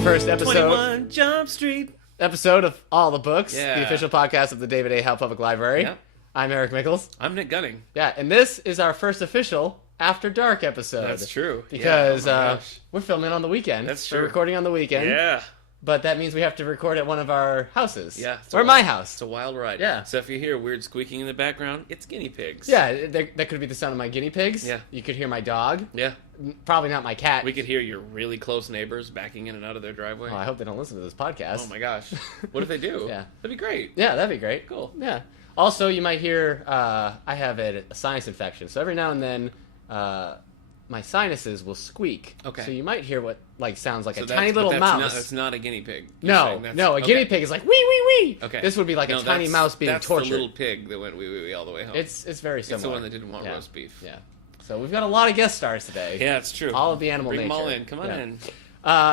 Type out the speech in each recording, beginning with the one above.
21st episode 21 Jump Street. Episode of All the Books, Yeah. the official podcast of the David A. Howe Public Library. Yep. I'm Eric Mickles. I'm Nick Gunning. Yeah, and this is our first official After Dark episode. That's true. Because Yeah. Oh my gosh. we're filming on the weekend. That's true. We're recording on the weekend. Yeah. But that means we have to record at one of our houses. Yeah. Or my house. It's a wild ride. Yeah. So if you hear weird squeaking in the background, it's guinea pigs. Yeah, that could be the sound of my guinea pigs. Yeah. You could hear my dog. Yeah. Probably not my cat. We could hear your really close neighbors backing in and out of their driveway. Oh, I hope they don't listen to this podcast. Oh my gosh. What if they do? Yeah. That'd be great. Yeah, that'd be great. Cool. Yeah. Also, you might hear I have a sinus infection, so every now and then my sinuses will squeak. Okay. So you might hear what sounds like So a tiny little mouse. That's not a guinea pig. No, a guinea pig is like wee wee wee. Okay. This would be like a tiny mouse being that's tortured. That's the little pig that went wee wee wee all the way home. It's very similar. It's the one that didn't want roast beef. Yeah. So we've got a lot of guest stars today. Yeah, it's true. All of the animal Bring nature. them all in. Come on in.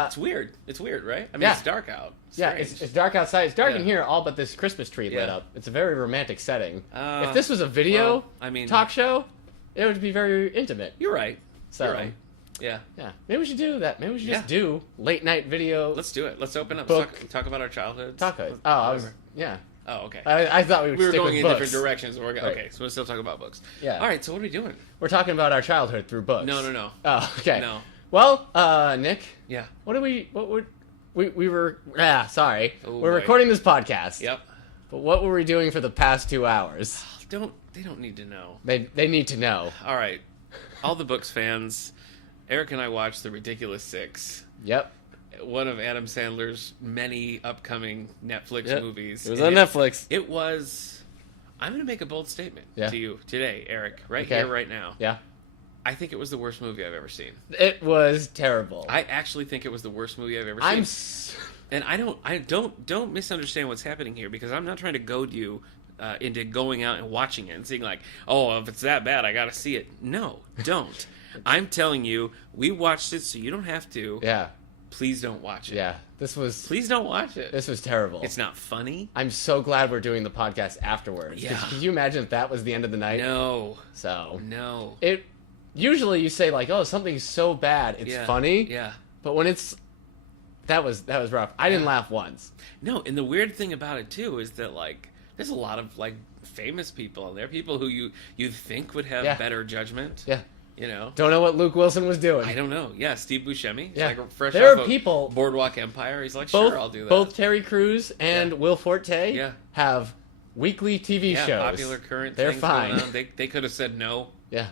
It's weird. It's weird, right? I mean, Yeah. it's dark out. Yeah, Strange. it's dark outside. It's dark in Yeah. here, all but this Christmas tree lit Yeah. up. It's a very romantic setting. If this was a well, video I mean- talk show, it would be very intimate. You're right. So, You're right. Yeah. Yeah, maybe we should do that. Maybe we should just Yeah. do late night video. Let's do it. Let's open up. Book. Talk about our childhoods. talk. Yeah. Oh, okay. I thought we would We were stick going with in books. different directions. Right. Okay, so we'll still talk about books. Yeah. All right. So what are we doing? We're talking about our childhood through books. No. Oh, okay. No. Well, Nick, Yeah. we were sorry. Oh, we're boy. recording this podcast. Yep. But what were we doing for the past 2 hours? They don't need to know. They need to know. All right. All the books fans, Eric and I watched The Ridiculous Six, Yep. one of Adam Sandler's many upcoming Netflix Yep. movies. It was And on Netflix. It was. I'm going to make a bold statement Yeah. to you today, Eric, right Okay. here, right now. Yeah. I think it was the worst movie I've ever seen. It was terrible. I actually think it was the worst movie I've ever I'm seen. And I don't misunderstand what's happening here, because I'm not trying to goad you into going out and watching it and seeing like, oh, if it's that bad, I gotta see it. No, don't. I'm telling you, we watched it so you don't have to. Yeah. Please don't watch it. Yeah. Please don't watch it. This was terrible. It's not funny. I'm so glad we're doing the podcast afterwards. Yeah. Could you imagine if that was the end of the night? No. So No. it usually you say like, oh, something's so bad, it's Yeah. funny. Yeah. But when that was rough. I didn't laugh once. No, and the weird thing about it too is that like there's a lot of like famous people in there, people who you think would have Yeah. better judgment. Yeah. You know. Don't know what Luke Wilson was doing. I don't know. Yeah, Steve Buscemi. He's Yeah. like fresh There off are of people- Boardwalk Empire. He's like, both, sure, I'll do that. Both Terry Crews and Yeah. Will Forte Yeah. have weekly TV yeah, shows. popular current They're things fine. going on. They could have said no. Yeah.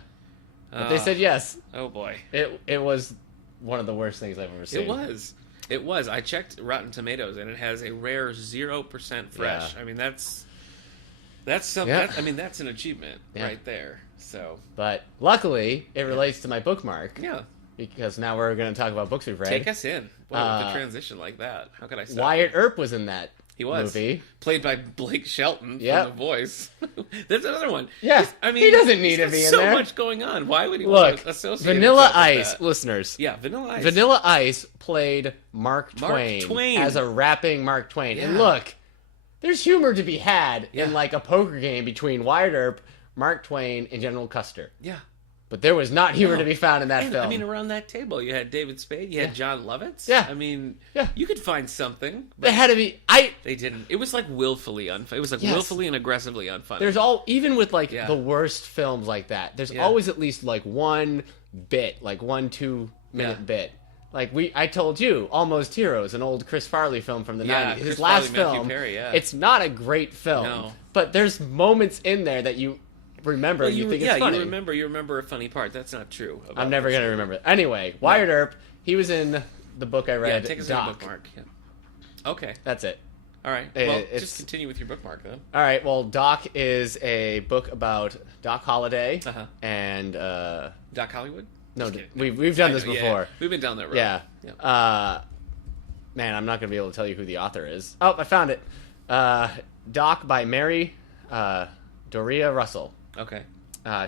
But they said yes. Oh boy. It was one of the worst things I've ever seen. It was. I checked Rotten Tomatoes and it has a rare 0% fresh. Yeah. I mean that's something. Yeah. That's an achievement right there. So But luckily, it relates to my bookmark yeah, because now we're going to talk about books we've read. take us in. Well, with the transition like that, how could I stop? Wyatt Earp was in that He was movie. played by Blake Shelton Yep. from The Voice. There's another one. Yeah, I mean, he doesn't need he's to be got in so there. much going on. Why would he Look, want to associate Vanilla himself with Ice, that? listeners. Yeah, Vanilla Ice. Vanilla Ice played Mark Mark Twain, Twain. as a rapping Mark Twain. And Yeah. look, there's humor to be had Yeah. in like a poker game between Wyatt Earp, Mark Twain, and General Custer. Yeah. But there was not humor No. to be found in that And, film. I mean, around that table, you had David Spade, you had Yeah. John Lovitz. Yeah. I mean, Yeah. you could find something. There But had to be. they didn't. It was like willfully unfunny. It was like Yes. willfully and aggressively unfunny. There's even with like Yeah. the worst films like that, there's Yeah. always at least like one bit, like 1-2 minute Yeah. bit. Like I told you, Almost Heroes, an old Chris Farley film from the Yeah, 90s. His Chris last Farley, Matthew film. Perry, yeah. It's not a great film, No. but there's moments in there that you remember Well, and you think it's funny. you remember a funny part. That's not true. about I'm never this gonna movie. remember it. Anyway, Wyatt Earp, he was in the book I Yeah, read. take us to the Doc. bookmark. Yeah. Okay. That's it. All right. Hey, Well, it's- just continue with your bookmark then. All right. Well, Doc is a book about Doc Holliday Uh-huh. and Doc Hollywood? no, Just kidding. we've done I this know, yeah. before. We've been down that road. Yeah. Man, I'm not gonna be able to tell you who the author is. Oh, I found it. Doc by Mary Doria Russell. Okay.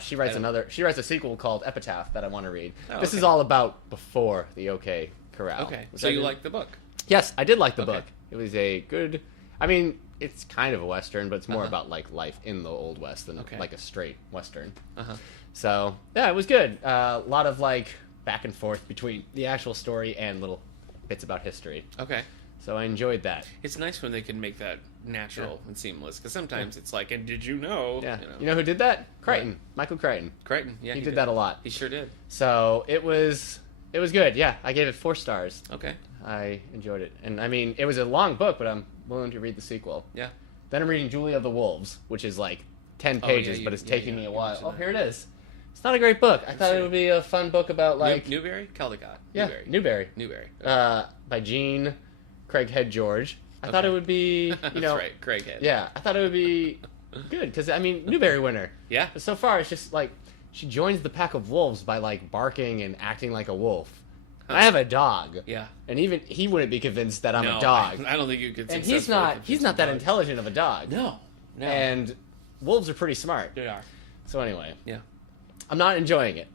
She writes a sequel called Epitaph that I want to read. Oh, This okay. is all about before the OK Corral. Okay. Was So that you it? like the book? Yes, I did like the Okay. book. It was a good. I mean, it's kind of a western, but it's more Uh-huh. about like life in the old west than Okay. like a straight western. Uh-huh. So yeah, it was good. A lot of like back and forth between the actual story and little bits about history. Okay. So I enjoyed that. It's nice when they can make that natural and seamless, because sometimes it's like, and did you know? Yeah. You know who did that? Crichton. Michael Crichton. Crichton, yeah. He did that a lot. He sure did. So it was good. Yeah, I gave it 4 stars. Okay. I enjoyed it. And I mean, it was a long book, but I'm willing to read the sequel. Yeah. Then I'm reading Julia of the Wolves, which is like 10 pages, but it's taking me a while. Oh, here it is. It's not a great book. I thought it would be a fun book about like... Newberry? Caldecott. Yeah, Newberry. By Jean Craig Head George. I thought it would be, you know... That's right, Craig Head. Yeah, I thought it would be good, because, I mean, Newberry winner. Yeah. But so far, it's just like, she joins the pack of wolves by like barking and acting like a wolf. I have a dog. Yeah. And even he wouldn't be convinced that I'm a dog. I don't think you could. And he's not that intelligent of a dog. No. And wolves are pretty smart. They are. So anyway. Yeah. I'm not enjoying it.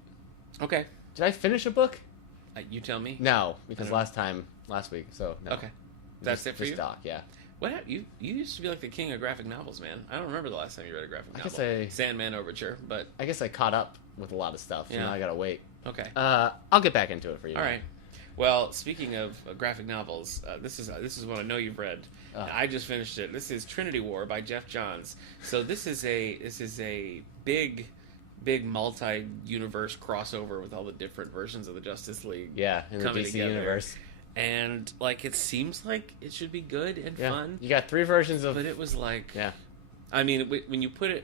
Okay. Did I finish a book? You tell me. No, because last week, so no. Okay. That's it for you? Doc, yeah. What you used to be like the king of graphic novels, man. I don't remember the last time you read a graphic novel. I guess Sandman Overture, but I guess I caught up with a lot of stuff, so now I gotta wait. Okay. I'll get back into it for you. All right. Well, speaking of graphic novels, this is one I know you've read. I just finished it. This is Trinity War by Jeff Johns. So this is a big multi-universe crossover with all the different versions of the Justice League. Yeah, in the DC universe. And like it seems like it should be good and fun. You got 3 versions of, but it was like, yeah. I mean, when you put it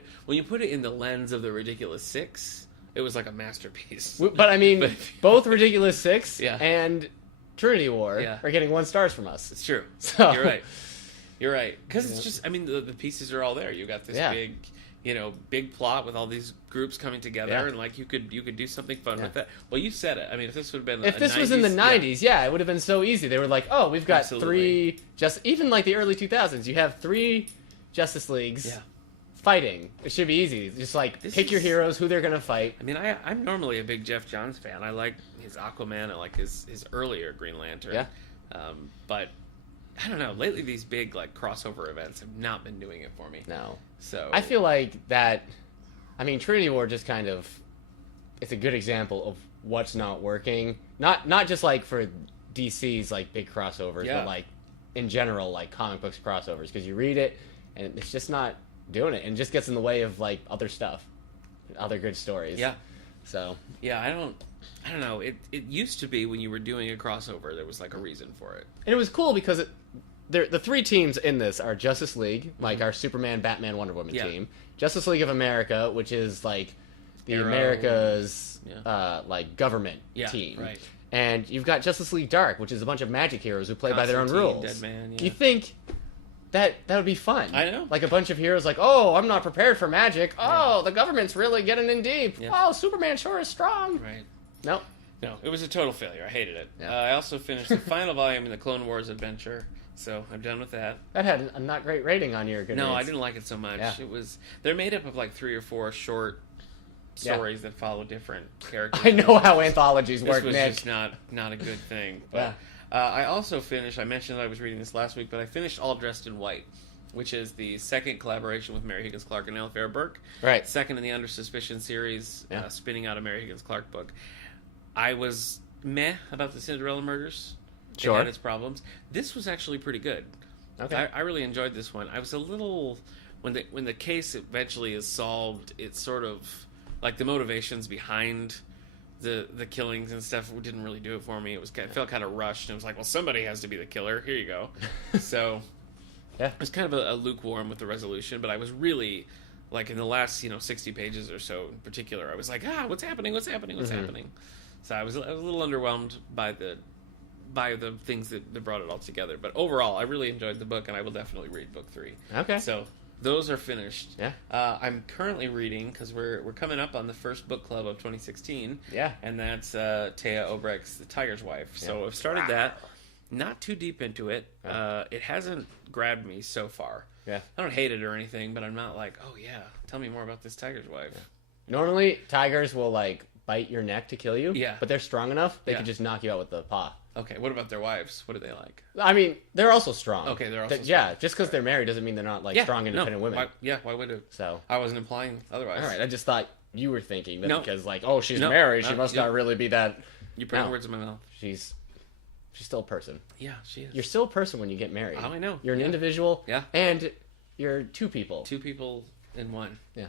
in the lens of the Ridiculous Six, it was like a masterpiece. But I mean, both Ridiculous Six Yeah. and Trinity War are getting 1 stars from us. It's true. So You're right. Because it's just, I mean, the pieces are all there. You got this big plot with all these groups coming together, and like you could do something fun with that. Well, you said it. I mean, if this would have been was in the 90s, it would have been so easy. They were like, oh, we've got 3 even like the early 2000s. You have 3 Justice Leagues. Yeah. Fighting. It should be easy. Just like pick your heroes, who they're gonna fight. I mean, I'm normally a big Jeff Johns fan. I like his Aquaman. I like his earlier Green Lantern. Yeah. But I don't know. Lately, these big like crossover events have not been doing it for me. No. So I feel like that. I mean, Trinity War just kind of. It's a good example of what's not working. Not just like for DC's like big crossovers, but like in general like comic books crossovers, because you read it and it's just not doing it, and just gets in the way of like other stuff, other good stories. Yeah. So. Yeah, I don't know. It used to be when you were doing a crossover, there was like a reason for it, and it was cool because the 3 teams in this are Justice League, like our Superman, Batman, Wonder Woman team, Justice League of America, which is like the Arrow. America's like government team, right? And you've got Justice League Dark, which is a bunch of magic heroes who play by their own rules. Deadman, You think that would be fun? I know. Like a bunch of heroes, like, oh, I'm not prepared for magic. Oh, the government's really getting in deep. Yeah. Oh, Superman sure is strong. Right. Nope. No, it was a total failure. I hated it. Yeah. I also finished the final volume in the Clone Wars adventure, so I'm done with that. That had a not great rating on your Goodreads. No, I didn't like it so much. Yeah. They're made up of like 3 or 4 short stories that follow different characters. I know how anthologies work, This was Nick. just not a good thing. But I also finished, I mentioned that I was reading this last week, but I finished All Dressed in White, which is the second collaboration with Mary Higgins Clark and Ella Fair Burke. Right. Second in the Under Suspicion series, spinning out a Mary Higgins Clark book. I was meh about the Cinderella murders. Sure. It had its problems. This was actually pretty good. Okay. I really enjoyed this one. I was a little... When the case eventually is solved, it's sort of... Like, the motivations behind the killings and stuff didn't really do it for me. It felt kind of rushed. And it was like, well, somebody has to be the killer. Here you go. So... Yeah. It was kind of a lukewarm with the resolution, but I was really, like, in the last, 60 pages or so in particular, I was like, what's happening? So I was a little underwhelmed by the things that brought it all together. But overall, I really enjoyed the book, and I will definitely read book 3. Okay. So those are finished. Yeah. I'm currently reading, because we're coming up on the first book club of 2016. Yeah. And that's Taya Obrecht's The Tiger's Wife. So I've started that. Not too deep into it. It hasn't grabbed me so far. Yeah. I don't hate it or anything, but I'm not like, oh yeah, tell me more about this tiger's wife. Yeah. Normally, tigers will like bite your neck to kill you. Yeah. But they're strong enough; they can just knock you out with the paw. Okay. What about their wives? What are they like? I mean, they're also strong. Okay, they're also strong. Yeah. Just because they're married doesn't mean they're not like strong, independent women. Why would it? So I wasn't implying otherwise. All right. I just thought you were thinking that No. because like, oh, she's married, she must not really be that. You put words in my mouth. She's she's still a person. Yeah, she is. You're still a person when you get married. Oh, I know. You're an individual. Yeah. And you're two people. Two people in one. Yeah.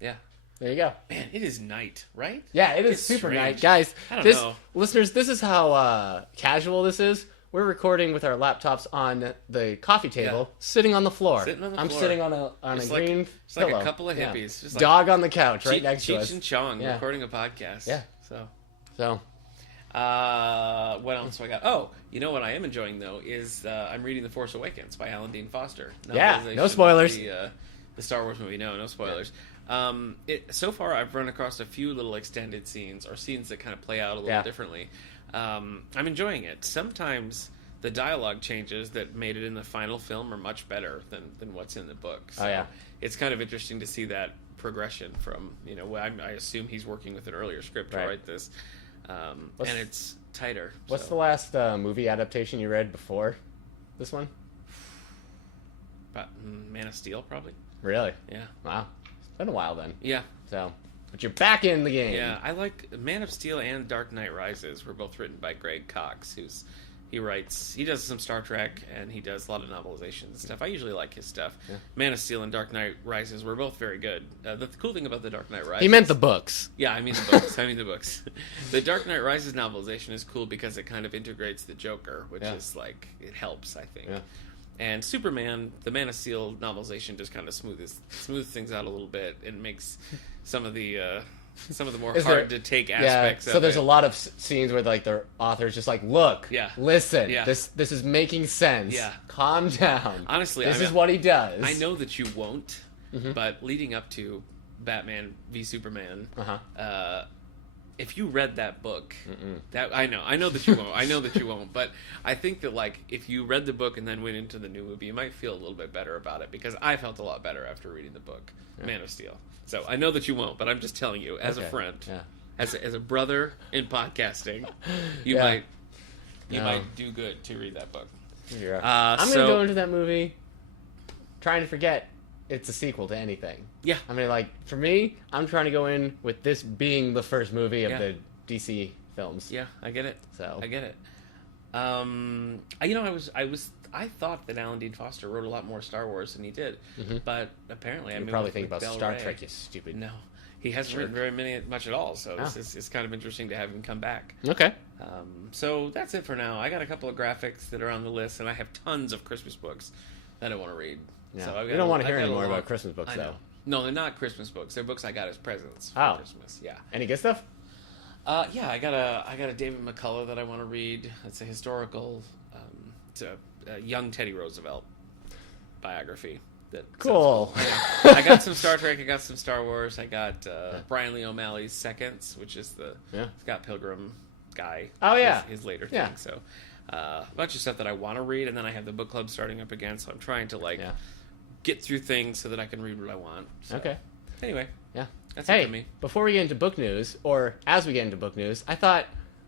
Yeah. There you go. Man, it is night, right? Yeah, it is It's super strange. night. Guys, I don't know. Listeners, this is how casual this is. We're recording with our laptops on the coffee table, sitting on the floor. Sitting on the I'm floor. sitting on a green It's like pillow. a couple of hippies. Just like Dog on the couch right next to Cheech us. and Chong Yeah. recording a podcast. Yeah. So, What else do I got? Oh, you know what I am enjoying, though, is I'm reading The Force Awakens by Alan Dean Foster. Yeah, no Novelization of spoilers. The Star Wars movie, no spoilers. So far, I've run across a few little extended scenes, or scenes that kind of play out a little differently. I'm enjoying it. Sometimes the dialogue changes that made it in the final film are much better than what's in the book. So it's kind of interesting to see that progression from, I assume he's working with an earlier script to write this. And it's tighter. What's the last movie adaptation you read before this one? Man of Steel, probably. Really? Yeah. Wow. It's been a while then. Yeah. So, but you're back in the game. Yeah, I like Man of Steel and Dark Knight Rises were both written by Greg Cox, he does some Star Trek, and he does a lot of novelizations and stuff. I usually like his stuff. Yeah. Man of Steel and Dark Knight Rises were both very good. The cool thing about the Dark Knight Rises... He meant the books. Yeah, I mean the books. The Dark Knight Rises novelization is cool because it kind of integrates the Joker, which is like, it helps, I think. Yeah. And Superman, the Man of Steel novelization just kind of smooths things out a little bit and makes some of the more hard to take aspects of it. So there's a lot of scenes where like the author's just like, look, listen, this is making sense. Yeah. Calm down. Honestly, this is what he does. I know that you won't, but leading up to Batman v Superman, if you read that book, that I know that you won't. I know that you won't. But I think that like if you read the book and then went into the new movie, you might feel a little bit better about it because I felt a lot better after reading the book, Man of Steel. So I know that you won't, but I'm just telling you as a friend, as a brother in podcasting, you might do good to read that book. I'm gonna go into that movie trying to forget it's a sequel to anything. Yeah. I mean, like, for me, I'm trying to go in with this being the first movie of the DC films. Yeah, I get it. So I get it. I thought that Alan Dean Foster wrote a lot more Star Wars than he did, but apparently you probably think about Star Trek, you stupid. No, he hasn't written very much at all. So it's kind of interesting to have him come back. Okay. So that's it for now. I got a couple of graphics that are on the list, and I have tons of Christmas books that I want to read. Yeah. So you don't want to hear any more about Christmas books, though. No, they're not Christmas books. They're books I got as presents for Christmas. Yeah. Any good stuff? Yeah, I got a David McCullough that I want to read. It's a historical, it's a young Teddy Roosevelt biography. Cool. I got some Star Trek. I got some Star Wars. I got Brian Lee O'Malley's Seconds, which is the Scott Pilgrim guy. Oh yeah, his later thing. So a bunch of stuff that I want to read, and then I have the book club starting up again. So I'm trying to get through things so that I can read what I want. So, okay. Anyway. Yeah. That's it for me. Before we get into book news, or as we get into book news, I thought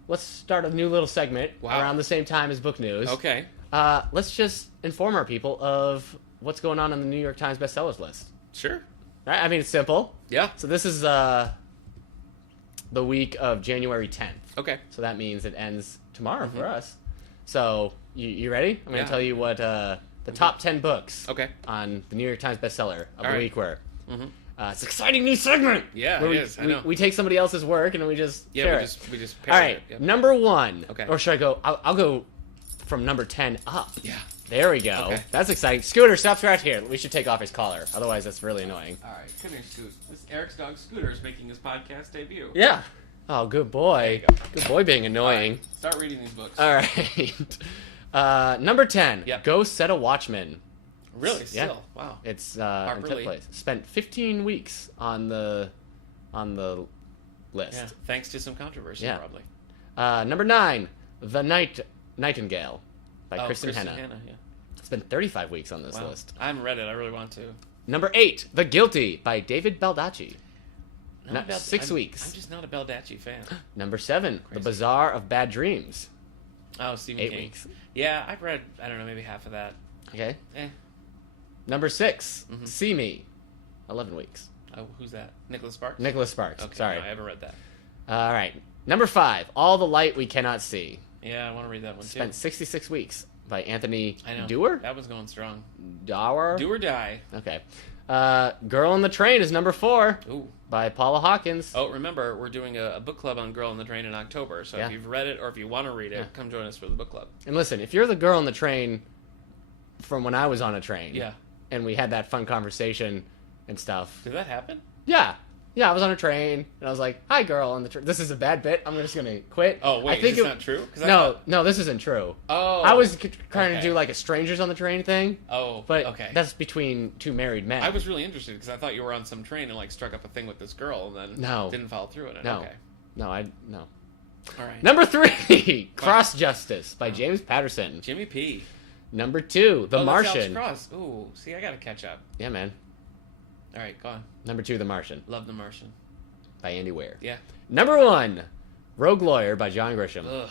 let's start a new little segment around the same time as book news. Okay. Let's just inform our people of what's going on the New York Times bestsellers list. Sure. Right? I mean, it's simple. Yeah. So this is the week of January 10th. Okay. So that means it ends tomorrow for us. So you ready? I'm going to tell you what the top 10 books on the New York Times bestseller of the week were. It's an exciting new segment. Yeah, it is. I know. We take somebody else's work and then we just share it. We just pair all right, it. Yep. Number 1. Okay. Or should I go? I'll go from number 10 up. Yeah. There we go. Okay. That's exciting. Scooter, stop right here. We should take off his collar. Otherwise, that's really annoying. All right. Come here, Scoot. This Eric's dog Scooter is making his podcast debut. Yeah. Oh, good boy. Good boy being annoying. Right. Start reading these books. All right. Number 10. Yep. Go Set a Watchman. Really? Still? Wow. It's in 10th place. Spent 15 weeks on the list. Yeah. Thanks to some controversy, probably. Number 9. The Nightingale by Kristen Hanna. Yeah. Spent 35 weeks on this list. I haven't read it. I really want to. Number 8. The Guilty by David Baldacci. 6 weeks. I'm just not a Baldacci fan. Number 7. The Bazaar of Bad Dreams. Oh, Stephen 8 King. weeks. Yeah, I've read, I don't know, maybe half of that. Okay. Number 6. See Me. 11 weeks. Oh, who's that? Nicholas Sparks? Nicholas Sparks. Okay, Sorry. no, I haven't read that. All right. Number 5. All the Light We Cannot See. Yeah, I want to read that one too. Spent 66 weeks by Anthony I know. Doerr? That was going strong. Dower? Do or Die. Okay. Girl on the Train is number 4 Ooh. by Paula Hawkins. Oh, remember, we're doing a book club on Girl on the Train in October, so Yeah. if you've read it or if you want to read it, Yeah. come join us for the book club. And listen, if you're the girl on the train from when I was on a train, Yeah. and we had that fun conversation and stuff. Did that happen? Yeah. Yeah, I was on a train, and I was like, hi, girl on the train. This is a bad bit. I'm just going to quit. Oh, wait, I think is this not true? 'Cause I No, thought- no, this isn't true. Oh. I was trying to okay. do like a strangers on the train thing, Oh, but okay. that's between two married men. I was really interested because I thought you were on some train and like struck up a thing with this girl and then No. didn't follow through on it. No. Okay. No. All right. Number 3, Cross Justice by James Patterson. Jimmy P. Number 2, The That's Martian. Alex Cross. Ooh, see, I gotta catch up. Yeah, man. All right, go on. Number 2, The Martian Love The Martian. by Andy Weir. Yeah. Number 1, Rogue Lawyer by John Grisham. Ugh.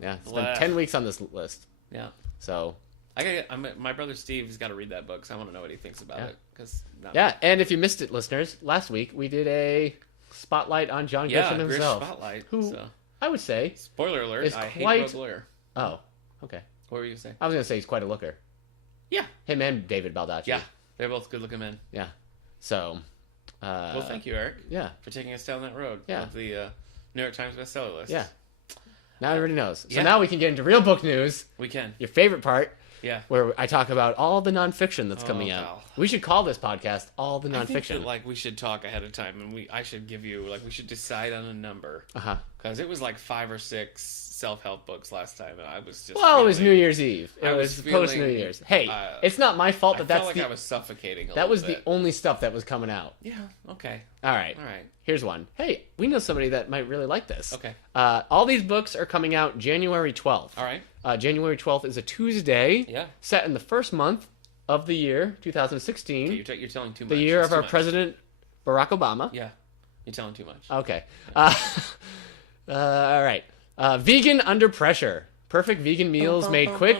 Yeah, it's been Blah. 10 weeks on this list. Yeah. So, My brother Steve's got to read that book, so I want to know what he thinks about Yeah. it. Cause yeah, and if you missed it, listeners, last week we did a spotlight on John Grisham Grish himself. Spotlight. Who, So. I would say, Spoiler alert, is I hate quite- Rogue Lawyer. oh, okay. What were you going to say? I was going to say he's quite a looker. Yeah. Him and David Baldacci. Yeah. They're both good looking men. Yeah. So, Well, thank you, Eric, yeah. for taking us down that road. Yeah. Of the New York Times bestseller list. Yeah. Now everybody knows. So Yeah. now we can get into real book news, We can. your favorite part, Yeah. where I talk about all the nonfiction that's coming Oh, out. Val. We should call this podcast All the I think Nonfiction. that, like, we should talk ahead of time, and I should give you, like, we should decide on a number. Uh-huh. Because it was like 5 or 6 self-help books last time, and I was just Well, it was feeling- New Year's Eve. It I was was post New feeling, Year's. Hey, uh, it's not my fault I that felt that's like the I was suffocating a that was little the bit. only stuff that was coming out. Yeah, okay. All right. All right. Here's one. Hey, we know somebody that might really like this. Okay. All these books are coming out January 12th. All right. January 12th is a Tuesday. Yeah. Set in the first month of the year, 2016. Okay, you're telling too much. the year It's of too our much. president, Barack Obama. Yeah. You're telling too much. Okay. All right. Vegan Under Pressure. Perfect vegan meals made quick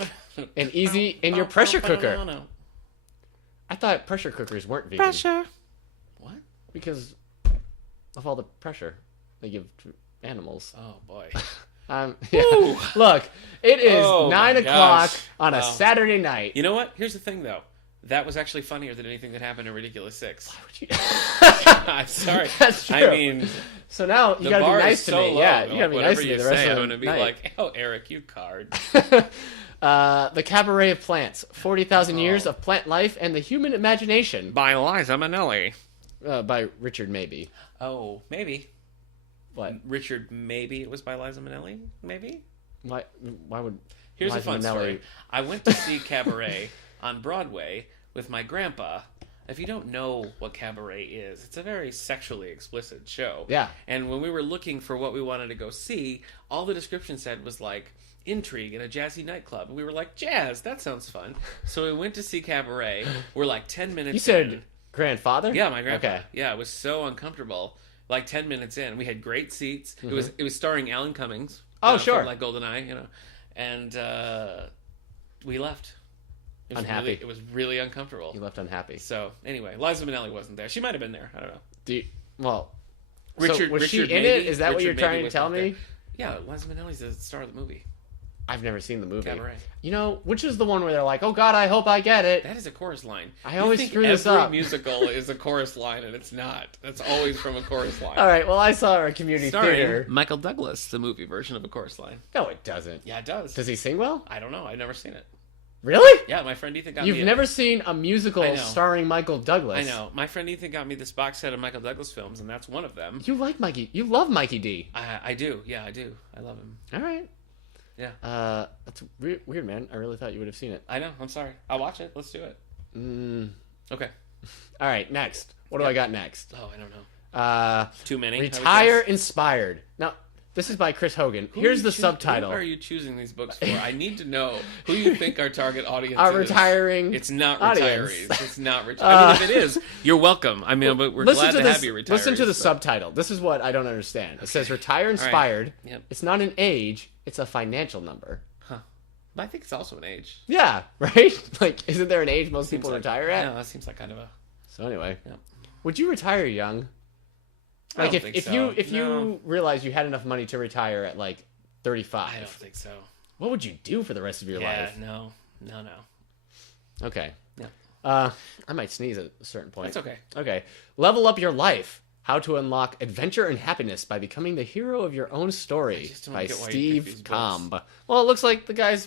and easy in your pressure cooker. I thought pressure cookers weren't vegan. What? Because of all the pressure they give to animals. Oh, boy. Yeah. Look, it is Oh, 9 my o'clock gosh. on a Wow. Saturday night. You know what? Here's the thing, though. That was actually funnier than anything that happened in Ridiculous 6. I'm sorry. That's true. I mean, So now you the gotta bar be nice is to so me. low. Yeah, you gotta be Whatever nice to me you the rest say, of the I'm gonna be night. like, oh, Eric, you card. The Cabaret of Plants: 40,000 Years Oh. of Plant Life and the Human Imagination By Liza Minnelli. by Richard Mabey. Oh, maybe. What? Richard, maybe it was by Liza Minnelli? Maybe? Why would? Here's Liza a fun Minnelli- story. I went to see Cabaret on Broadway with my grandpa. If you don't know what Cabaret is, it's a very sexually explicit show. Yeah. And when we were looking for what we wanted to go see, all the description said was like, intrigue in a jazzy nightclub. And we were like, jazz, that sounds fun. So we went to see Cabaret. We're like 10 minutes You said in. grandfather? Yeah, my grandpa. Okay. Yeah, it was so uncomfortable. Like 10 minutes in, we had great seats. Mm-hmm. It was starring Alan Cummings. Oh, sure. From, like GoldenEye, you know. And we left. It was Unhappy. It was really uncomfortable. You left unhappy. So anyway, Liza Minnelli wasn't there. She might have been there. I don't know. Well, Richard, so was she Richard in maybe, it? Is that what Richard you're maybe trying to was tell not me? there. Yeah, Liza Minnelli's the star of the movie. I've never seen the movie. Cabaret. You know, which is the one where they're like, "Oh God, I hope I get it." That is a chorus line. I always think screw this every up. musical is a chorus line, and it's not. That's always from a chorus line. All right. Well, I saw our community Starring theater. Michael Douglas, the movie version of a chorus line. No, it doesn't. Yeah, it does. Does he sing well? I don't know. I've never seen it. Really? Yeah, my friend Ethan got You've me. never seen a musical I know. starring Michael Douglas? I know. My friend Ethan got me this box set of Michael Douglas films, and that's one of them. You like Mikey? You love Mikey D. I do. Yeah, I do. I love him. All right. Yeah. That's weird, man. I really thought you would have seen it. I know. I'm sorry. I'll watch it. Let's do it. Okay. All right. Next. What do I got next? Oh, I don't know. Too many. I would Retire guess. Inspired. Now, this is by Chris Hogan. Here's the subtitle. Who are you choosing these books for? I need to know who you think our target audience Our is. retaring It's not audience. retirees. It's not retirees. I mean, if it is, you're welcome. I mean, but we're glad to have you retirees. Listen to the but- subtitle. This is what I don't understand. It says Retire Inspired. Yep. It's not an age. It's a financial number. Huh. But I think it's also an age. Yeah, right? Like, isn't there an age most Seems people like, retire at? No, that seems like kind of a... So anyway, Yep. would you retire young? I Like don't think if so. you No. realized you had enough money to retire at like 35. I don't think so. What would you do for the rest of your life? No. Okay. No. I might sneeze at a certain point. That's okay. Okay. Level up your life. How to unlock adventure and happiness by becoming the hero of your own story by Steve Combe. Well, it looks like the guy's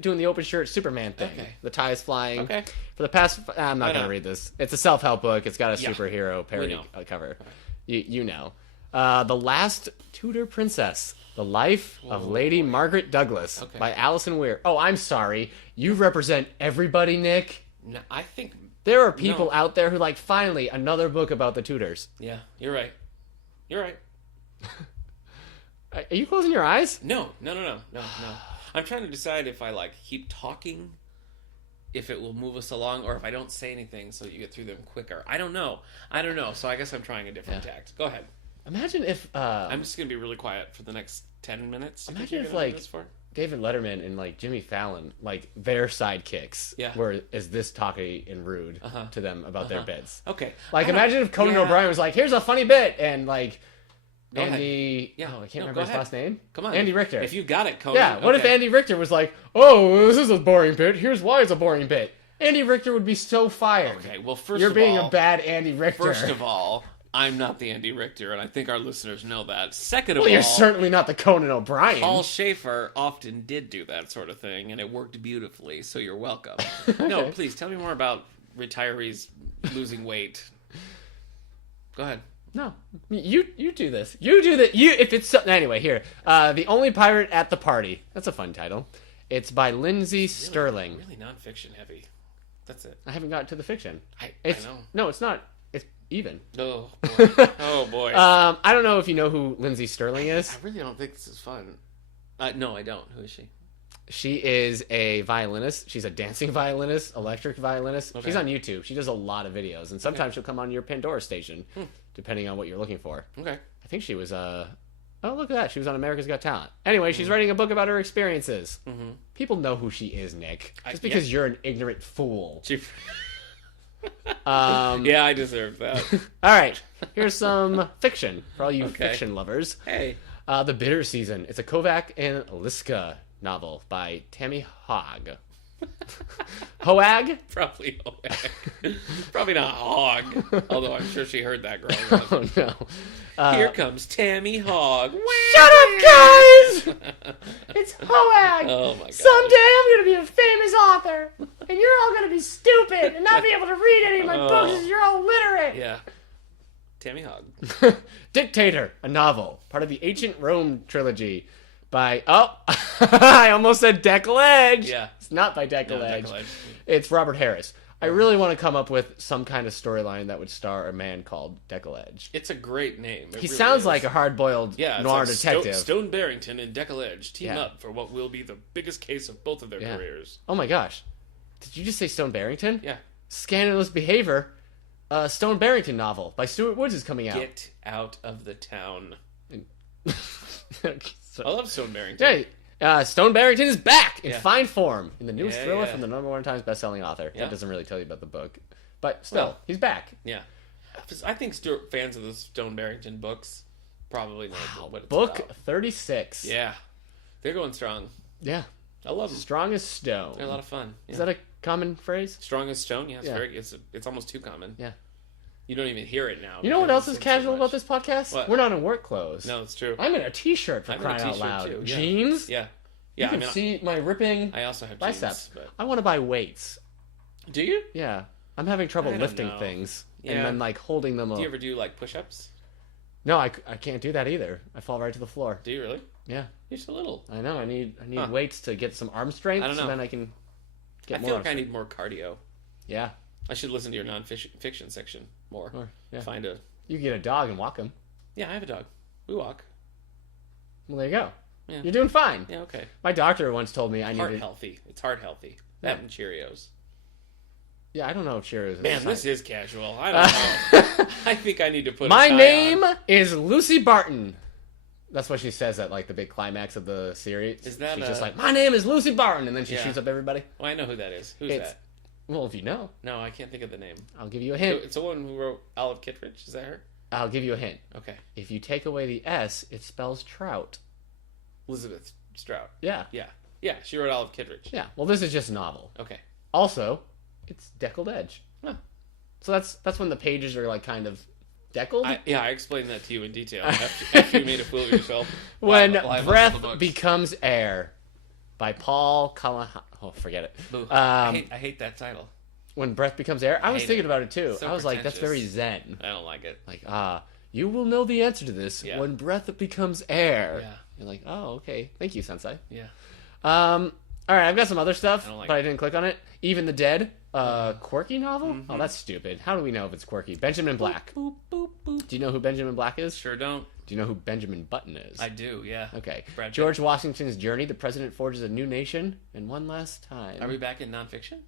doing the open shirt Superman thing. Okay. The tie is flying. Okay. For the past, I'm not going to read this. It's a self-help book. It's got a superhero parody know. cover. You know. The Last Tudor Princess. The Life of Lady Margaret Douglas by Alison Weir. Oh, I'm sorry. You represent everybody, Nick. No, I think there are people out there who finally, another book about the Tudors. Yeah, you're right. You're right. Are you closing your eyes? No. I'm trying to decide if I keep talking, if it will move us along, or if I don't say anything so you get through them quicker. I don't know. So I guess I'm trying a different tact. Go ahead. Imagine if I'm just gonna be really quiet for the next 10 minutes. Imagine if David Letterman and Jimmy Fallon, their sidekicks were as this talky and rude to them about their bits. Okay. Imagine if Conan O'Brien was here's a funny bit, and Andy... Yeah. Oh, I can't remember his last name. Come on. Andy Richter. If you got it, Conan. Yeah, what if Andy Richter was oh, this is a boring bit. Here's why it's a boring bit. Andy Richter would be so fired. Okay, well, You're being a bad Andy Richter. First of all, I'm not the Andy Richter, and I think our listeners know that. Second of all... you're certainly not the Conan O'Brien. Paul Schaefer often did do that sort of thing, and it worked beautifully, so you're welcome. No, please, tell me more about retirees losing weight. Go ahead. No, you do this. You do that. If it's anyway. Here, The Only Pirate at the Party. That's a fun title. It's by Lindsay Sterling. Really nonfiction heavy. That's it. I haven't gotten to the fiction. I know. No, it's not. It's even. Oh boy. Oh boy. I don't know if you know who Lindsay Sterling is. I really don't think this is fun. No, I don't. Who is she? She is a violinist. She's a dancing violinist, electric violinist. Okay. She's on YouTube. She does a lot of videos, and sometimes she'll come on your Pandora station, depending on what you're looking for. Okay. I think she was oh, look at that. She was on America's Got Talent. Anyway, she's writing a book about her experiences. Mm-hmm. People know who she is, Nick. Just because you're an ignorant fool. Yeah, I deserve that. All right. Here's some fiction for all you fiction lovers. Hey. The Bitter Season. It's a Kovac and Liska novel by Tammy Hogg. Hoag? Probably Hoag. Probably not Hogg. Although I'm sure she heard that growing up. Oh, no. Here comes Tammy Hogg. Shut up, guys! It's Hoag! Oh, my God. Someday I'm going to be a famous author, and you're all going to be stupid and not be able to read any of my books because you're all literate. Yeah. Tammy Hogg. Dictator, a novel, part of the Ancient Rome trilogy by... Oh, I almost said Deckledge. Yeah. It's not by Deckledge. No, Deckledge. It's Robert Harris. I really want to come up with some kind of storyline that would star a man called Deckledge. It's a great name. He really sounds like a hard-boiled noir detective. Stone Barrington and Deckledge team up for what will be the biggest case of both of their careers. Oh my gosh. Did you just say Stone Barrington? Yeah. Scandalous Behavior. A Stone Barrington novel by Stuart Woods is coming out. Get out of the town. I love Stone Barrington. Yeah, Stone Barrington is back in fine form in the newest thriller from the #1 Times bestselling author. That doesn't really tell you about the book, but still, he's back. Yeah, I think fans of the Stone Barrington books probably know what it's Book about. 36. Yeah, they're going strong. Yeah, I love them. Strong as stone. They're a lot of fun. Yeah. Is that a common phrase? Strong as stone. Yeah, it's almost too common. Yeah. You don't even hear it now. You know what else is casual about this podcast? What? We're not in work clothes. No, it's true. I'm in a t-shirt for crying out loud. Too, yeah. Jeans? Yeah. You can see my ripping I also have biceps. Jeans, but... I want to buy weights. Do you? Yeah. I'm having trouble lifting things. Yeah. And then holding them up. Do you ever do push-ups? No, I can't do that either. I fall right to the floor. Do you really? Yeah. You're so little. I know. I need weights to get some arm strength. I don't know. So then I can get more. I feel like I need more cardio. Yeah. I should listen to your non-fiction section more. Find a... You can get a dog and walk him. Yeah, I have a dog. We walk. Well, there you go. Yeah. You're doing fine. Yeah, okay. My doctor once told me I needed... Heart healthy. It's heart healthy. That and Cheerios. Yeah, I don't know if Cheerios... Man, this is casual. I don't know. I think I need to put My name is Lucy Barton. That's what she says at the big climax of the series. Is that She's just like, my name is Lucy Barton, and then she shoots up everybody. Well, I know who that is. Who's that? Well, if you know. No, I can't think of the name. I'll give you a hint. It's the one who wrote Olive Kitteridge. Is that her? I'll give you a hint. Okay. If you take away the S, it spells trout. Elizabeth Strout. Yeah. Yeah. She wrote Olive Kitteridge. Yeah. Well, this is just a novel. Okay. Also, it's deckled edge. Huh. So that's when the pages are like kind of deckled. I explained that to you in detail after you made a fool of yourself. When live Breath Becomes Air by Paul Callahan. Oh, forget it. I hate that title. When Breath Becomes Air? I was thinking about it too. So I was like, that's very zen. I don't like it. Like, you will know the answer to this when breath becomes air. Yeah. You're like, oh, okay. Thank you, Sensei. Yeah. All right, I've got some other stuff, like but I didn't click on it. Even the Dead, quirky novel? Mm-hmm. Oh, that's stupid. How do we know if it's quirky? Benjamin Black. Boop, boop, boop. Do you know who Benjamin Black is? Sure don't. Do you know who Benjamin Button is? I do, yeah. Okay. Brad George Pitt. Washington's Journey, the President Forges a New Nation, and One Last Time. Are we back in nonfiction?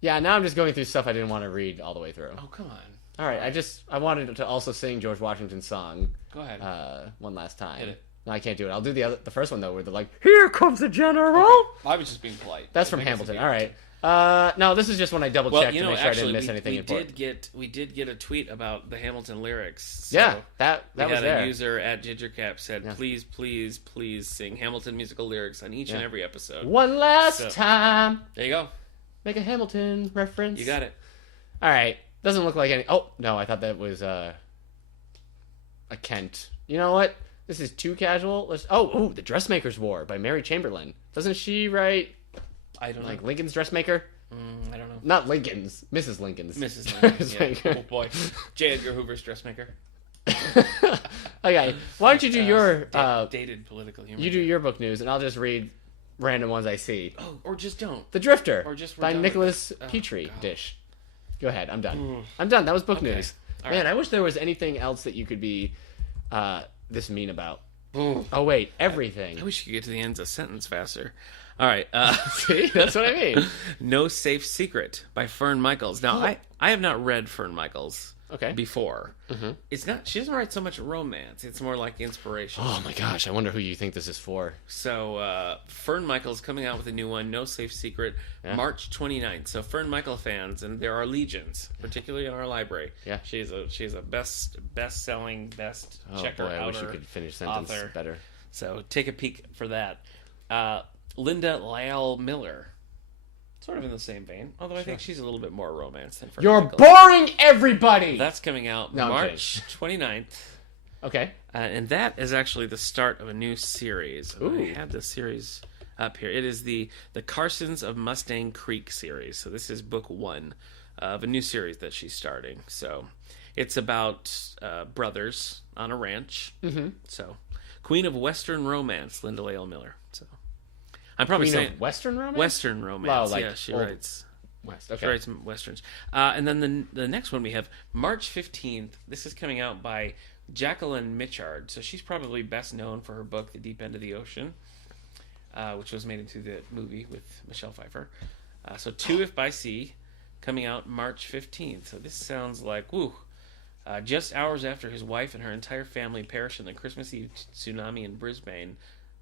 Yeah, now I'm just going through stuff I didn't want to read all the way through. Oh, come on. All right, I wanted to also sing George Washington's song. Go ahead. One Last Time. Hit it. No, I can't do it. I'll do the first one though, where they're like, "Here comes the general." Okay. I was just being polite. That's from Hamilton. All right. No, this is just when I double checked to make sure I didn't miss anything important. We did get a tweet about the Hamilton lyrics. So yeah, that was there. A user at Gingercap said, "Please, please, please sing Hamilton musical lyrics on each and every episode." One last time. There you go. Make a Hamilton reference. You got it. All right. Doesn't look like any. Oh no, I thought that was a Kent. You know what? This is too casual. The Dressmaker's War by Mary Chamberlain. Doesn't she write? I don't know. Like Lincoln's Dressmaker? I don't know. Not Lincoln's. Mrs. Lincoln's. Mrs. Lincoln's. Yeah. Oh boy. J. Edgar Hoover's Dressmaker. Okay. Why don't you do your dated political humor? You do your book news, and I'll just read random ones I see. Oh, or just don't. The Drifter. Or just by Nicholas Petrie. Dish. Go ahead. I'm done. I'm done. That was book news. All Man, right. I wish there was anything else that you could be this mean about. Oh wait, everything. I wish you could get to the ends of a sentence faster. All right. See, that's what I mean. No Safe Secret by Fern Michaels. Now, I have not read Fern Michaels before. Mm-hmm. It's not. She doesn't write so much romance. It's more like inspiration. Oh my gosh, I wonder who you think this is for. So Fern Michaels coming out with a new one, No Safe Secret, March 29th. So Fern Michael fans, and there are legions, particularly in our library. Yeah, she's a best-selling, checker outer I wish you could finish sentence author. Better. So take a peek for that. Linda Lyle Miller. Sort of in the same vein, although I think she's a little bit more romance than Fern Michaels. Boring everybody! That's coming out March 29th. Okay. And that is actually the start of a new series. Ooh. I have the series up here. It is the Carsons of Mustang Creek series. So this is book 1 of a new series that she's starting. So it's about brothers on a ranch. Mm-hmm. So Queen of Western Romance, Linda Lyle Miller. So I'm probably Queen saying of Western Romance. Western Romance. Wow, like yeah, she writes West. Okay. She writes westerns. And then the next one we have March 15th. This is coming out by Jacqueline Mitchard. So she's probably best known for her book The Deep End of the Ocean, which was made into the movie with Michelle Pfeiffer. So Two If by Sea coming out March 15th. So this sounds like just hours after his wife and her entire family perished in the Christmas Eve tsunami in Brisbane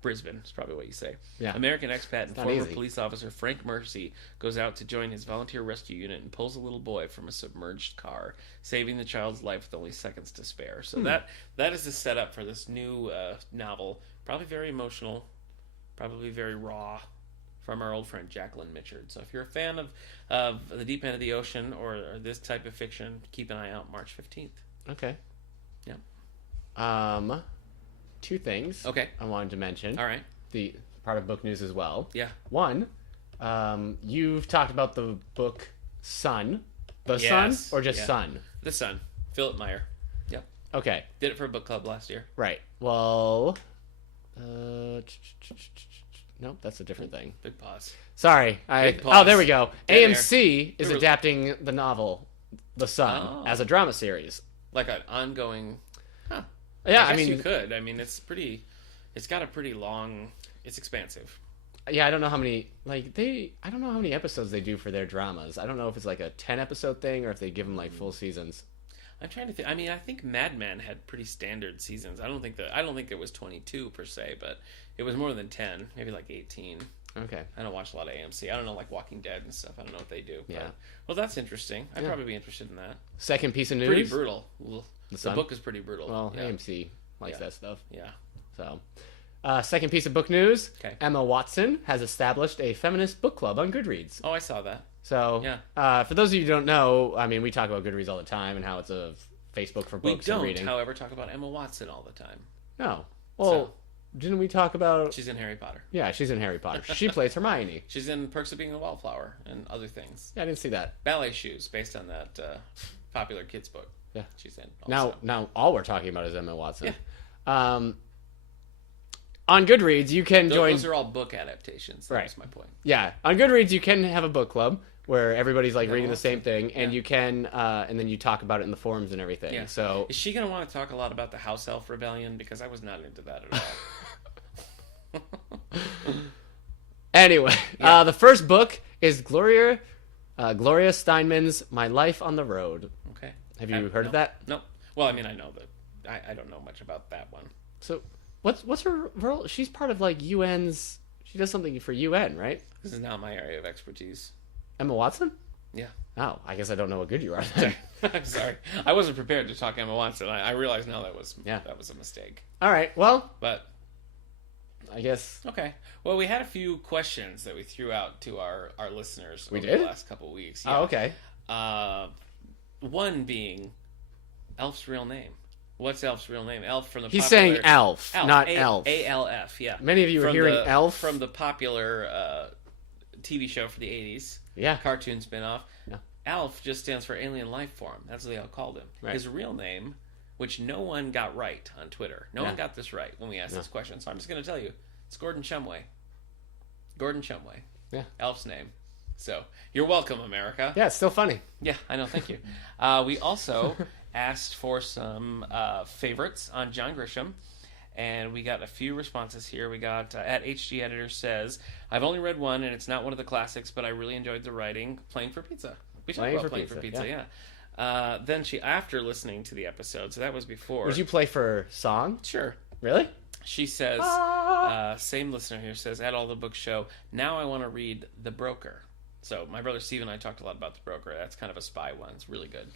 is probably what you say. Yeah. American expat and former police officer Frank Mercy goes out to join his volunteer rescue unit and pulls a little boy from a submerged car, saving the child's life with only seconds to spare. So that is the setup for this new novel. Probably very emotional, probably very raw, from our old friend Jacqueline Mitchard. So if you're a fan of The Deep End of the Ocean or this type of fiction, keep an eye out March 15th. Okay. Yeah. Two things I wanted to mention. All right. The part of book news as well. Yeah. One, you've talked about the book Sun. Sun or just Sun? The Sun. Philip Meyer. Yep. Okay. Did it for a book club last year. Right. Well, nope, that's a different thing. Big pause. Sorry. Big pause. Oh, there we go. AMC is adapting the novel The Sun as a drama series. Like an ongoing... Huh. Yeah, I mean, you could. I mean, it's got a pretty long. It's expansive. Yeah, I don't know how many I don't know how many episodes they do for their dramas. I don't know if it's like a 10-episode thing or if they give them like full seasons. I'm trying to think. I mean, I think Mad Men had pretty standard seasons. I don't think it was 22 per se, but it was more than 10, maybe like 18. Okay. I don't watch a lot of AMC. I don't know, like Walking Dead and stuff. I don't know what they do. Yeah. But, well, that's interesting. I'd probably be interested in that. Second piece of news. Pretty brutal. The Sun? book is pretty brutal. Well, AMC likes that stuff. Yeah. So, Second piece of book news. Okay. Emma Watson has established a feminist book club on Goodreads. Oh, I saw that. So, for those of you who don't know, I mean, we talk about Goodreads all the time and how it's a Facebook for books and reading. We don't, however, talk about Emma Watson all the time. No. Well, didn't we talk about... She's in Harry Potter. Yeah, she's in Harry Potter. She plays Hermione. She's in Perks of Being a Wallflower and other things. Yeah, I didn't see that. Ballet Shoes, based on that popular kids book. Yeah. She's in also. Now all we're talking about is Emma Watson. Yeah. On Goodreads, you can join... Those are all book adaptations. That's my point. Yeah. On Goodreads, you can have a book club where everybody's like reading the same thing, and you can, and then you talk about it in the forums and everything. Yeah. So, is she going to want to talk a lot about the House Elf Rebellion? Because I was not into that at all. Anyway, the first book is Gloria Steinman's My Life on the Road. Okay. Have you heard of that? No. Well, I mean, I know that. I don't know much about that one. So, what's her role? She's part of like UN's. She does something for UN, right? This is not my area of expertise. Emma Watson? Yeah. Oh, I guess I don't know what good you are then. I'm sorry. I wasn't prepared to talk Emma Watson. I realize now that was a mistake. All right. Well, but I guess. Okay. Well, we had a few questions that we threw out to our listeners over the last couple of weeks. Yeah. Oh, okay. One being Elf's real name. What's Elf's real name? Elf from the He's popular... saying Elf, not Elf. A-L-F, yeah. Many of you are hearing Elf. From the popular TV show for the 80s. Yeah. Cartoon spinoff. Yeah. Alf just stands for Alien Life Form. That's what they all called him. Right. His real name, which no one got right on Twitter. No one got this right when we asked this question. So I'm just going to tell you. It's Gordon Shumway. Gordon Shumway. Yeah. Elf's name. So, you're welcome, America. Yeah, it's still funny. Yeah, I know. Thank you. We also asked for some favorites on John Grisham, and we got a few responses here. We got, at HG Editor says, I've only read one, and it's not one of the classics, but I really enjoyed the writing, Playing for Pizza. We talked about Playing for Pizza, yeah. Then she, after listening to the episode, so that was before. Would you play for song? Sure. Really? She says, same listener here says, at All the Book Show, now I want to read The Broker. So my brother Steve and I talked a lot about The Broker. That's kind of a spy one. It's really good.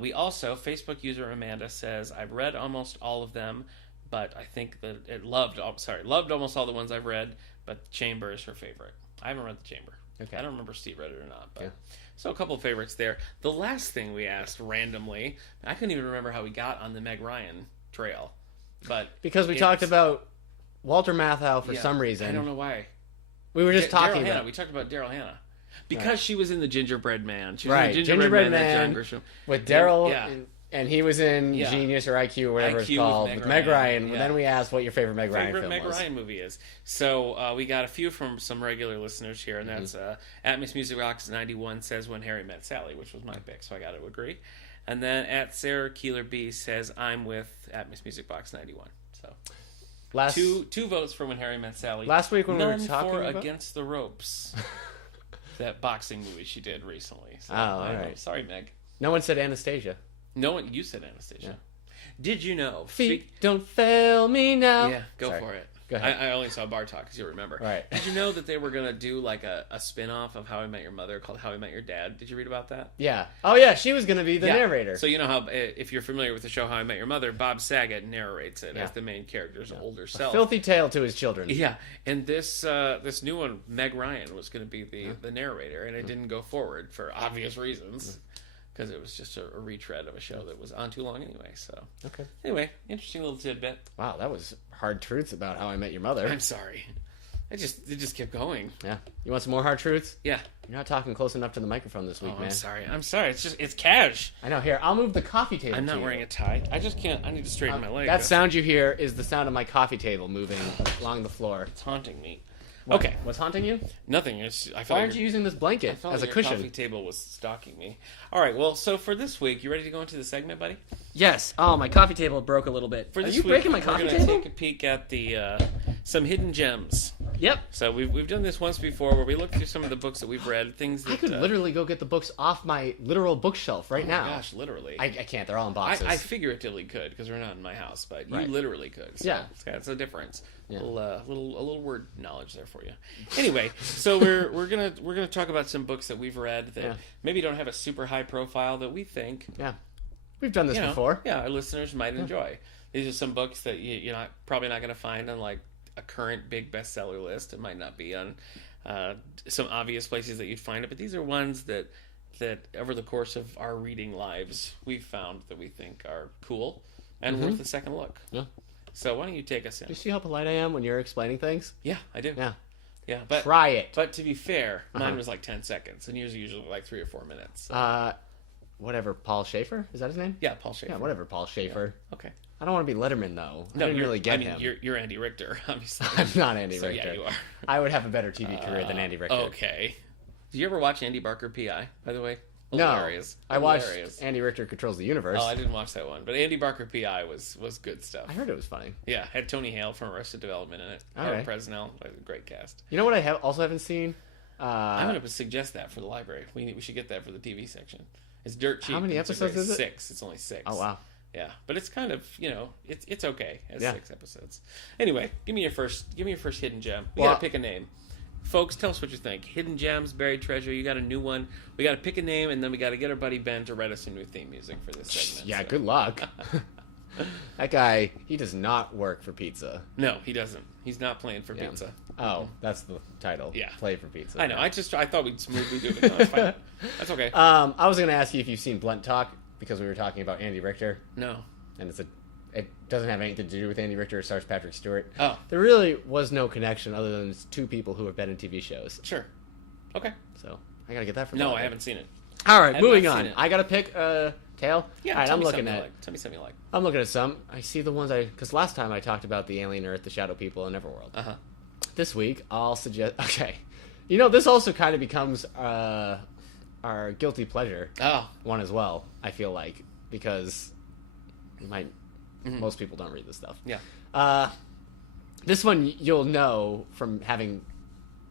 We also, Facebook user Amanda says, I've read almost all of them, but I think that loved almost all the ones I've read, but Chamber is her favorite. I haven't read The Chamber. Okay. I don't remember if Steve read it or not. But So a couple of favorites there. The last thing we asked randomly, I couldn't even remember how we got on the Meg Ryan trail. But because we talked about Walter Matthau for some reason. I don't know why. We were just talking about... We talked about Daryl Hannah. Because she was in the Gingerbread Man. She was in the Gingerbread Man with Daryl, and he was in Genius or IQ or whatever it's called with Meg Ryan. Yeah. Then we asked what your favorite Meg Ryan film was. Meg Ryan movie is. So we got a few from some regular listeners here, and that's at Miss Music Rocks 91 says When Harry Met Sally, which was my pick, so I got to agree. And then at Sarah Keeler B says I'm with at Miss Music Box 91. So two votes for When Harry Met Sally. Last week when we were talking for about Against the Ropes. That boxing movie she did recently. So, all right. Sorry, Meg. No one said Anastasia. No one. You said Anastasia. Yeah. Did you know? Feet don't fail me now. Yeah, go for it. Go ahead. I only saw Bar Talk, because you remember. Right. Did you know that they were going to do like a spin-off of How I Met Your Mother called How I Met Your Dad? Did you read about that? Yeah. Oh, yeah. She was going to be the narrator. So you know how, if you're familiar with the show How I Met Your Mother, Bob Saget narrates it as the main character's older self. A filthy tale to his children. Yeah. And this new one, Meg Ryan, was going to be the narrator, and it didn't go forward for obvious reasons. Because it was just a retread of a show that was on too long anyway. So anyway, interesting little tidbit. Wow, that was hard truths about How I Met Your Mother. I'm sorry. It just kept going. Yeah. You want some more hard truths? Yeah. You're not talking close enough to the microphone this week, man. I'm sorry. It's cash. I know. Here, I'll move the coffee table. I'm not wearing a tie. I just can't. I need to straighten my leg. That sound you hear is the sound of my coffee table moving along the floor. It's haunting me. What? Okay. What's haunting you? Nothing. Why aren't you using this blanket as a cushion? Your coffee table was stalking me. All right. Well, so for this week, you ready to go into the segment, buddy? Yes. Oh, my coffee table broke a little bit. For this Are you week, breaking my coffee table? We're going to take a peek at the some hidden gems. Yep. So we've done this once before, where we look through some of the books that we've read, things that I could literally go get the books off my literal bookshelf right now. Oh my gosh, literally. I can't. They're all in boxes. I figuratively could, because we're not in my house, but you literally could. So yeah, it's a difference. Yeah. A little word knowledge there for you. Anyway, so we're gonna talk about some books that we've read that maybe don't have a super high profile that we think. Yeah, we've done this before. Yeah, our listeners might enjoy. These are some books that you're probably not going to find on like a current big bestseller list. It might not be on some obvious places that you'd find it, but these are ones that over the course of our reading lives, we've found that we think are cool and worth a second look. Yeah. So why don't you take us in? Do you see how polite I am when you're explaining things? Yeah, I do. Yeah. Yeah, but try it. But to be fair, mine was like 10 seconds, and yours are usually like 3 or 4 minutes. So. Whatever, Paul Schaefer? Is that his name? Yeah, Paul Schaefer. Yeah, whatever, Paul Schaefer. Yeah. Okay. I don't want to be Letterman, though. No, I didn't really get him. You're Andy Richter, obviously. I'm not Andy Richter. Yeah, you are. I would have a better TV career than Andy Richter. Okay. Did you ever watch Andy Barker PI, by the way? Hilarious. No. I watched Andy Richter Controls the Universe. Oh, I didn't watch that one. But Andy Barker PI was good stuff. I heard it was funny. Yeah, had Tony Hale from Arrested Development in it. Okay. Presnell, a great cast. You know what I also haven't seen? I'm going to suggest that for the library. We should get that for the TV section. It's dirt cheap. How many episodes is it? 6. It's only 6. Oh, wow. Yeah, but it's kind of, it's okay as 6 episodes. Anyway, give me your first hidden gem. We got to pick a name. Folks, tell us what you think. Hidden gems, buried treasure. You got a new one. We got to pick a name, and then we got to get our buddy Ben to write us a new theme music for this segment. Yeah, good luck. That guy, he does not work for pizza. No, he doesn't. He's not playing for pizza. Oh, that's the title. Yeah. Play for pizza. I know. I thought we'd smoothly do it. No, it's fine. That's okay. I was going to ask you if you've seen Blunt Talk, because we were talking about Andy Richter. No. And it doesn't have anything to do with Andy Richter. It stars Patrick Stewart. Oh. There really was no connection other than it's 2 people who have been in TV shows. Sure. Okay. So, I got to get that from No, I haven't seen it. All right, moving on. I got to pick a tale. Yeah, all right, I'm looking at. Tell me something you like. I'm looking at some. I see the ones because last time I talked about the Alien Earth, the Shadow People, and Everworld. Uh-huh. This week, I'll suggest. Okay, this also kind of becomes our guilty pleasure one as well. I feel like because most people don't read this stuff. Yeah. This one you'll know from having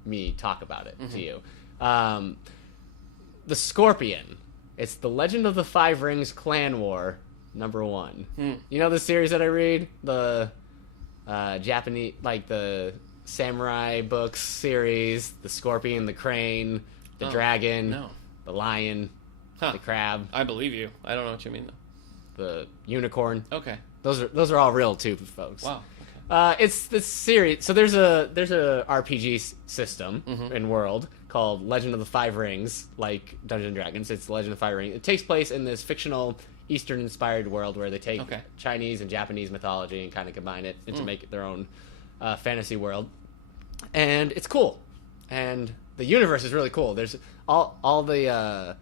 me talk about it to you. The Scorpion. It's The Legend of the Five Rings Clan War, #1. You know the series that I read? The Japanese, like the samurai books series, the Scorpion, the Crane, the Dragon, the Lion, the Crab. I believe you. I don't know what you mean, though. The Unicorn. Okay. Those are all real, too, folks. Wow. It's this series. So there's a RPG system in world called Legend of the Five Rings, like Dungeons and Dragons. It's Legend of the Five Rings. It takes place in this fictional Eastern-inspired world where they take Chinese and Japanese mythology and kind of combine it into make it their own fantasy world. And it's cool. And the universe is really cool. There's all the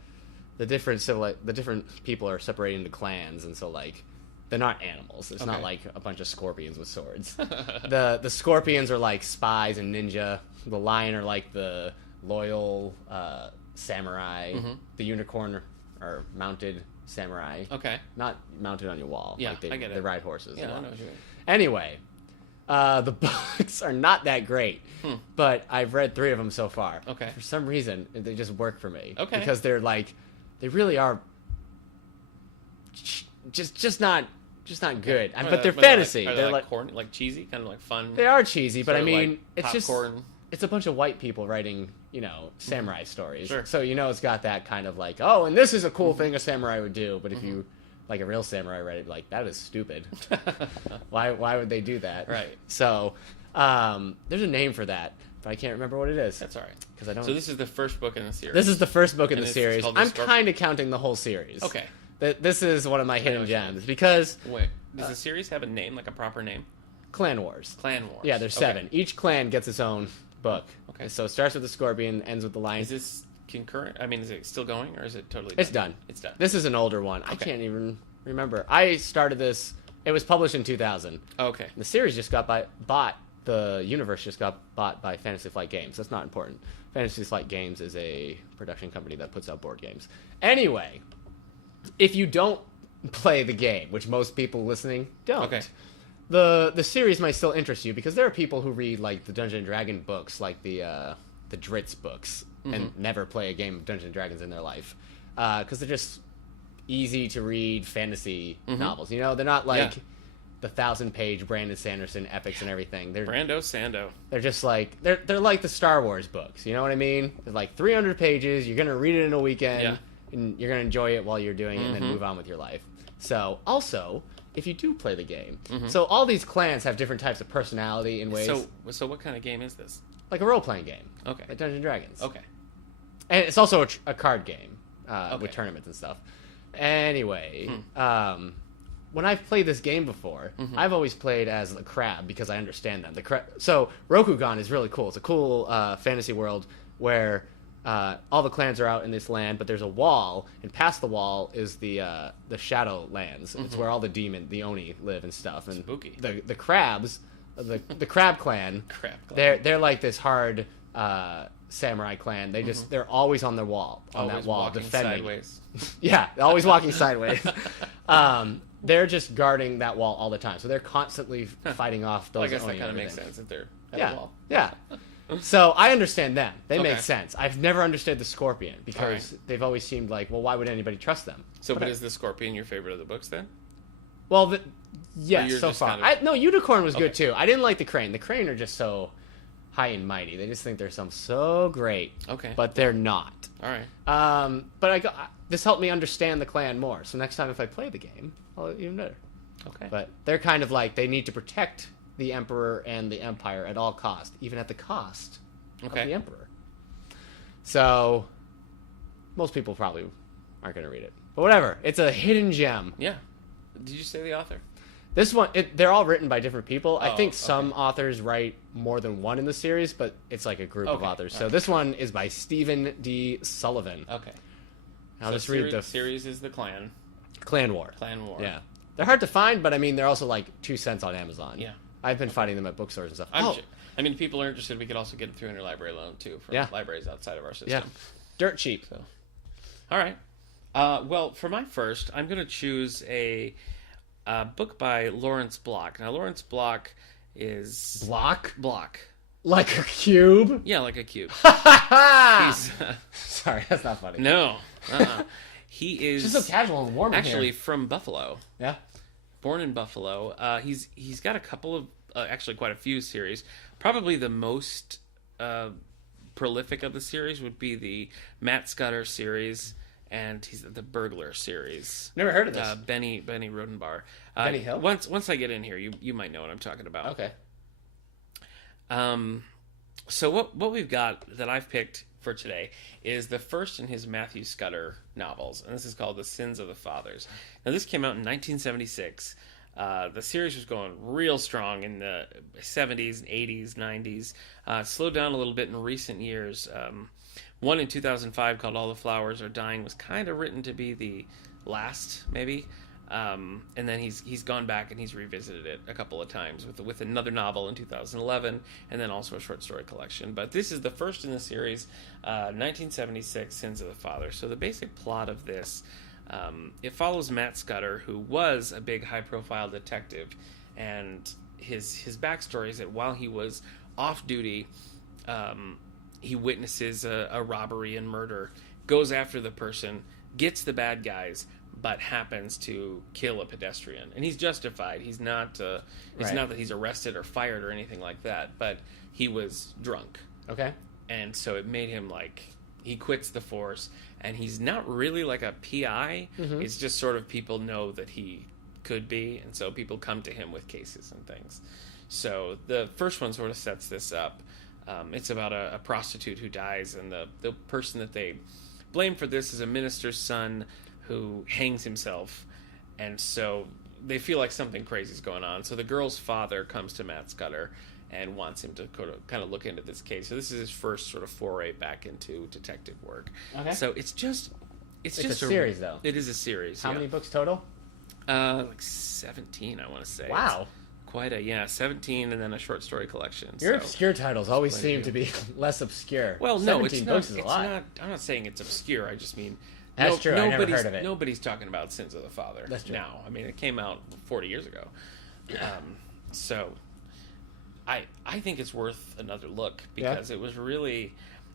different people are separated into clans, and so like. They're not animals. It's not like a bunch of scorpions with swords. The scorpions are like spies and ninja. The lion are like the loyal samurai. The unicorn are mounted samurai. Okay. Not mounted on your wall. Yeah, like I get it. They ride horses. Yeah, I know what you mean. Anyway, the books are not that great, but I've read 3 of them so far. Okay. For some reason, they just work for me. Okay. Because they're like, they really are just not good. But they're fantasy. They're like corny, like cheesy, kind of like fun. They are cheesy, but I mean, like it's popcorn. just it's a bunch of white people writing, samurai stories. Sure. So it's got that kind of like, oh, and this is a cool thing a samurai would do. But if you like a real samurai read it, like that is stupid. Why would they do that? Right. So there's a name for that, but I can't remember what it is. That's all right. Because I don't. So this is the first book in the series. This is the first book in the series. I'm Scorpion? kind of counting the whole series. Okay. This is one of my hidden gems because. Wait, does the series have a name, like a proper name? Clan Wars. Clan Wars. Yeah, there's 7. Each clan gets its own book. Okay. So it starts with the Scorpion, ends with the Lion. Is this concurrent? I mean, is it still going, or is it totally done? It's done. It's done. This is an older one. I can't even remember. I started this. It was published in 2000. Okay. The series just got bought. The universe just got bought by Fantasy Flight Games. That's not important. Fantasy Flight Games is a production company that puts out board games. Anyway, if you don't play the game, which most people listening don't. Okay. The series might still interest you because there are people who read like the Dungeons and Dragon books, like the Dritz books, and never play a game of Dungeons and Dragons in their life because they're just easy to read fantasy novels. They're not like the 1,000-page Brandon Sanderson epics and everything. They're Brando Sando. They're just like they're like the Star Wars books. You know what I mean? They're like 300 pages. You're gonna read it in a weekend. Yeah. And you're going to enjoy it while you're doing it and then move on with your life. So, also, if you do play the game. Mm-hmm. So all these clans have different types of personality in ways. So what kind of game is this? Like a role-playing game. Okay. Like Dungeons & Dragons. Okay. And it's also a card game with tournaments and stuff. Anyway, when I've played this game before, I've always played as the crab because I understand them. So Rokugan is really cool. It's a cool fantasy world where all the clans are out in this land, but there's a wall, and past the wall is the Shadow Lands. It's where all the Oni live and stuff. And spooky. The crabs, the Crab Clan, they're like this hard samurai clan. They're always on their wall, that wall, defending. Sideways. Yeah, always walking sideways. They're just guarding that wall all the time, so they're constantly fighting off those. Well, I guess Oni that kind of and makes everything. sense if they're at the wall. Yeah. So I understand them. They Okay. make sense. I've never understood the Scorpion because they've always seemed like, well, why would anybody trust them? But is the Scorpion your favorite of the books then? Well, yes, you're so just far. kind of- No, Unicorn was good too. I didn't like the Crane. The Crane are just so high and mighty. They just think they're so great. Okay. But they're not. All right. But this helped me understand the clan more. So next time if I play the game, I'll even better. Okay. But they're kind of like, they need to protect the Emperor and the Empire at all cost, even at the cost of the Emperor. So most people probably aren't going to read it. But whatever. It's a hidden gem. Yeah. Did you say the author? This one, they're all written by different people. I think okay. some authors write more than one in the series, but it's like a group of authors. So this one is by Stephen D. Sullivan. Okay. I'll just read the series is the Clan War. Clan War. Yeah. They're hard to find, but I mean, they're also like 2 cents on Amazon. Yeah. I've been finding them at bookstores and stuff. I mean, if people are interested, we could also get it through interlibrary loan too from libraries outside of our system. Yeah. Dirt cheap. So, all right. Well, for my first, I'm going to choose a book by Lawrence Block. Now, Lawrence Block is Block. Like a cube? Yeah, like a cube. He's sorry, that's not funny. No. He is just so casual and warm actually here. From Buffalo. Yeah. Born in Buffalo. He's got a couple of actually quite a few series. Probably the most prolific of the series would be the Matt Scudder series, and he's the Burglar series. Never heard of this. Benny Rodenbar. Benny Hill. Once I get in here, you might know what I'm talking about. Okay. So what we've got that I've picked for today is the first in his Matthew Scudder novels, and this is called The Sins of the Fathers. Now, this came out in 1976. The series was going real strong in the 70s, 80s, 90s. Slowed down a little bit in recent years. One in 2005 called All the Flowers Are Dying was kind of written to be the last, maybe. And then he's gone back and he's revisited it a couple of times with another novel in 2011, and then also a short story collection. But this is the first in the series, 1976, Sins of the Father. So the basic plot of this, it follows Matt Scudder, who was a big high-profile detective, and his backstory is that while he was off duty, he witnesses a robbery and murder, goes after the person, gets the bad guys, but happens to kill a pedestrian, and he's justified. He's not. It's not that he's arrested or fired or anything like that, but he was drunk. Okay. And so it made him he quits the force, and he's not really like a PI. Mm-hmm. It's just sort of people know that he could be, and so people come to him with cases and things. So the first one sort of sets this up. It's about a prostitute who dies, and the person that they blame for this is a minister's son who hangs himself, and so they feel like something crazy is going on. So the girl's father comes to Matt Scudder and wants him to kind of look into this case. So this is his first sort of foray back into detective work. Okay. So it's just a series, though. It is a series. How many books total? Like 17, I want to say. Wow. Quite 17, and then a short story collection. Your obscure titles always seem to be less obscure. Well, no, 17 books is a lot. I'm not saying it's obscure. I just mean that's true. I never heard of it. Nobody's talking about Sins of the Father. That's true. Now, I mean, it came out 40 years ago. So, I think it's worth another look because it was really.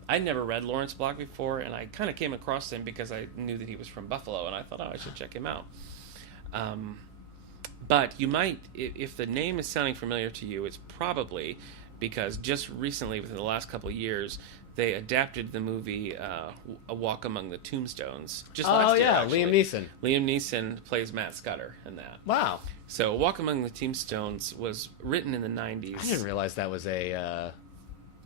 I'd never read Lawrence Block before, and I kind of came across him because I knew that he was from Buffalo, and I thought, I should check him out. But you might, if the name is sounding familiar to you, it's probably because just recently, within the last couple of years, they adapted the movie A Walk Among the Tombstones just Oh last year. yeah, Actually. Liam Neeson. Liam Neeson plays Matt Scudder in that. Wow, So, A Walk Among the Tombstones was written in the 90s. I didn't realize that was a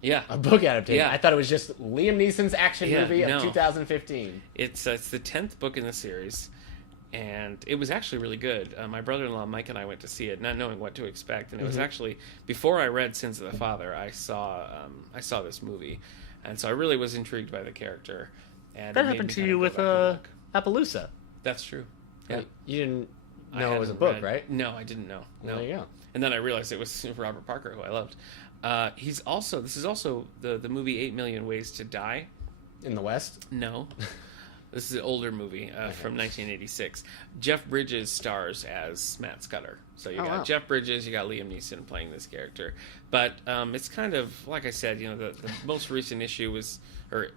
Yeah. book adaptation. Yeah. I thought it was just Liam Neeson's action movie of no. 2015. It's the 10th book in the series, and it was actually really good. My brother-in-law Mike and I went to see it, not knowing what to expect, and it was actually before I read Sins of the Father. I saw this movie, and so I really was intrigued by the character. And That it made happened me to kinda you go with back and look. Appaloosa. That's true. Yeah. You didn't I know it was a hadn't book, read- right? No, I didn't know. No. Well, there you go. And then I realized it was Robert Parker, who I loved. This is also the movie 8 Million Ways to Die. In the West. No. This is an older movie from 1986. Jeff Bridges stars as Matt Scudder. So you got Jeff Bridges, you got Liam Neeson playing this character. But it's kind of, like I said, the most recent issue was, or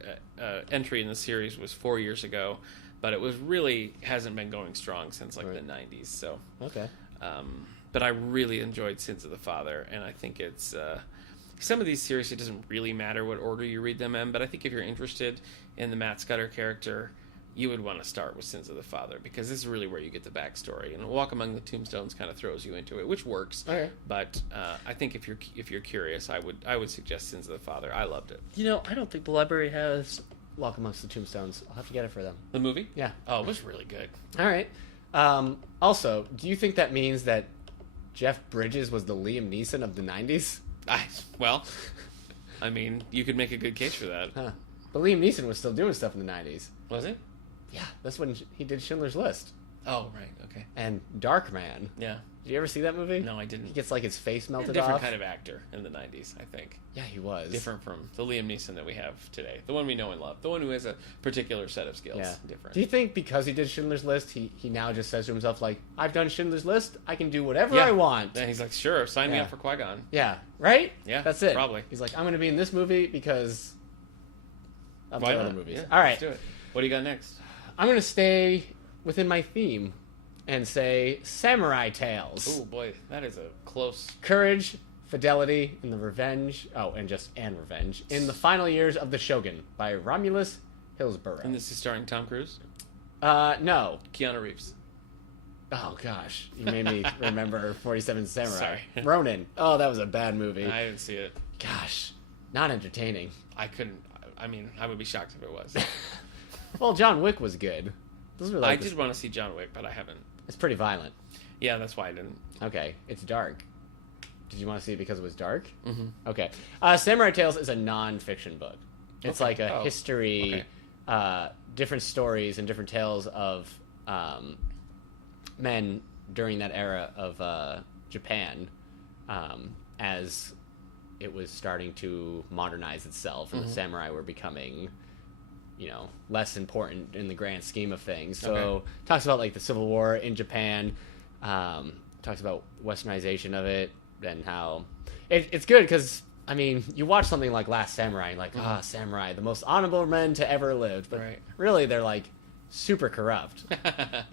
entry in the series was 4 years ago. But it hasn't been going strong since the 90s. So Okay. but I really enjoyed Sins of the Father, and I think it's some of these series, it doesn't really matter what order you read them in, but I think if you're interested in the Matt Scudder character, you would want to start with Sins of the Father, because this is really where you get the backstory. And Walk Among the Tombstones kind of throws you into it, which works. Okay. But I think if you're curious, I would suggest Sins of the Father. I loved it. I don't think the library has Walk Amongst the Tombstones. I'll have to get it for them. The movie? Yeah. Oh, it was really good. All right. Also, do you think that means that Jeff Bridges was the Liam Neeson of the 90s? I mean, you could make a good case for that. Huh. But Liam Neeson was still doing stuff in the 90s. Was it? Yeah, that's when he did Schindler's List. Oh, right. Okay. And Darkman. Yeah. Did you ever see that movie? No, I He didn't. gets his face melted Different off. kind of actor in the 90s, I think. Yeah, he was. Different from the Liam Neeson that we have today. The one we know and love. The one who has a particular set of skills. Yeah. Different. Do you think because he did Schindler's List, he now just says to himself, I've done Schindler's List, I can do whatever I want? And he's like, sure, sign me Yeah. up for Qui-Gon. Yeah, right? Yeah, That's it. probably. He's like, I'm going to be in this movie because of Why the not? other movies. Yeah, All right. let's do it. What do you got next? I'm going to stay within my theme and say Samurai Tales. Oh, boy, that is a close... Courage, fidelity, and the revenge... Oh, and revenge. In the final years of the Shogun by Romulus Hillsborough. And this is starring Tom Cruise? No. Keanu Reeves. Oh, gosh. You made me remember 47 Samurai. Sorry. Ronin. Oh, that was a bad movie. I didn't see it. Gosh. Not entertaining. I couldn't... I mean, I would be shocked if it was. Well, John Wick was good. Those were I did want to see John Wick, but I haven't. It's pretty violent. Yeah, that's why I didn't. Okay, it's dark. Did you want to see it because it was dark? Mm-hmm. Okay. Samurai Tales is a non-fiction book. It's like a history, different stories and different tales of men during that era of Japan as it was starting to modernize itself and the samurai were becoming less important in the grand scheme of things. So talks about the Civil War in Japan, talks about westernization of it and how it's good because you watch something like Last Samurai and samurai, the most honorable men to ever live, but really they're super corrupt.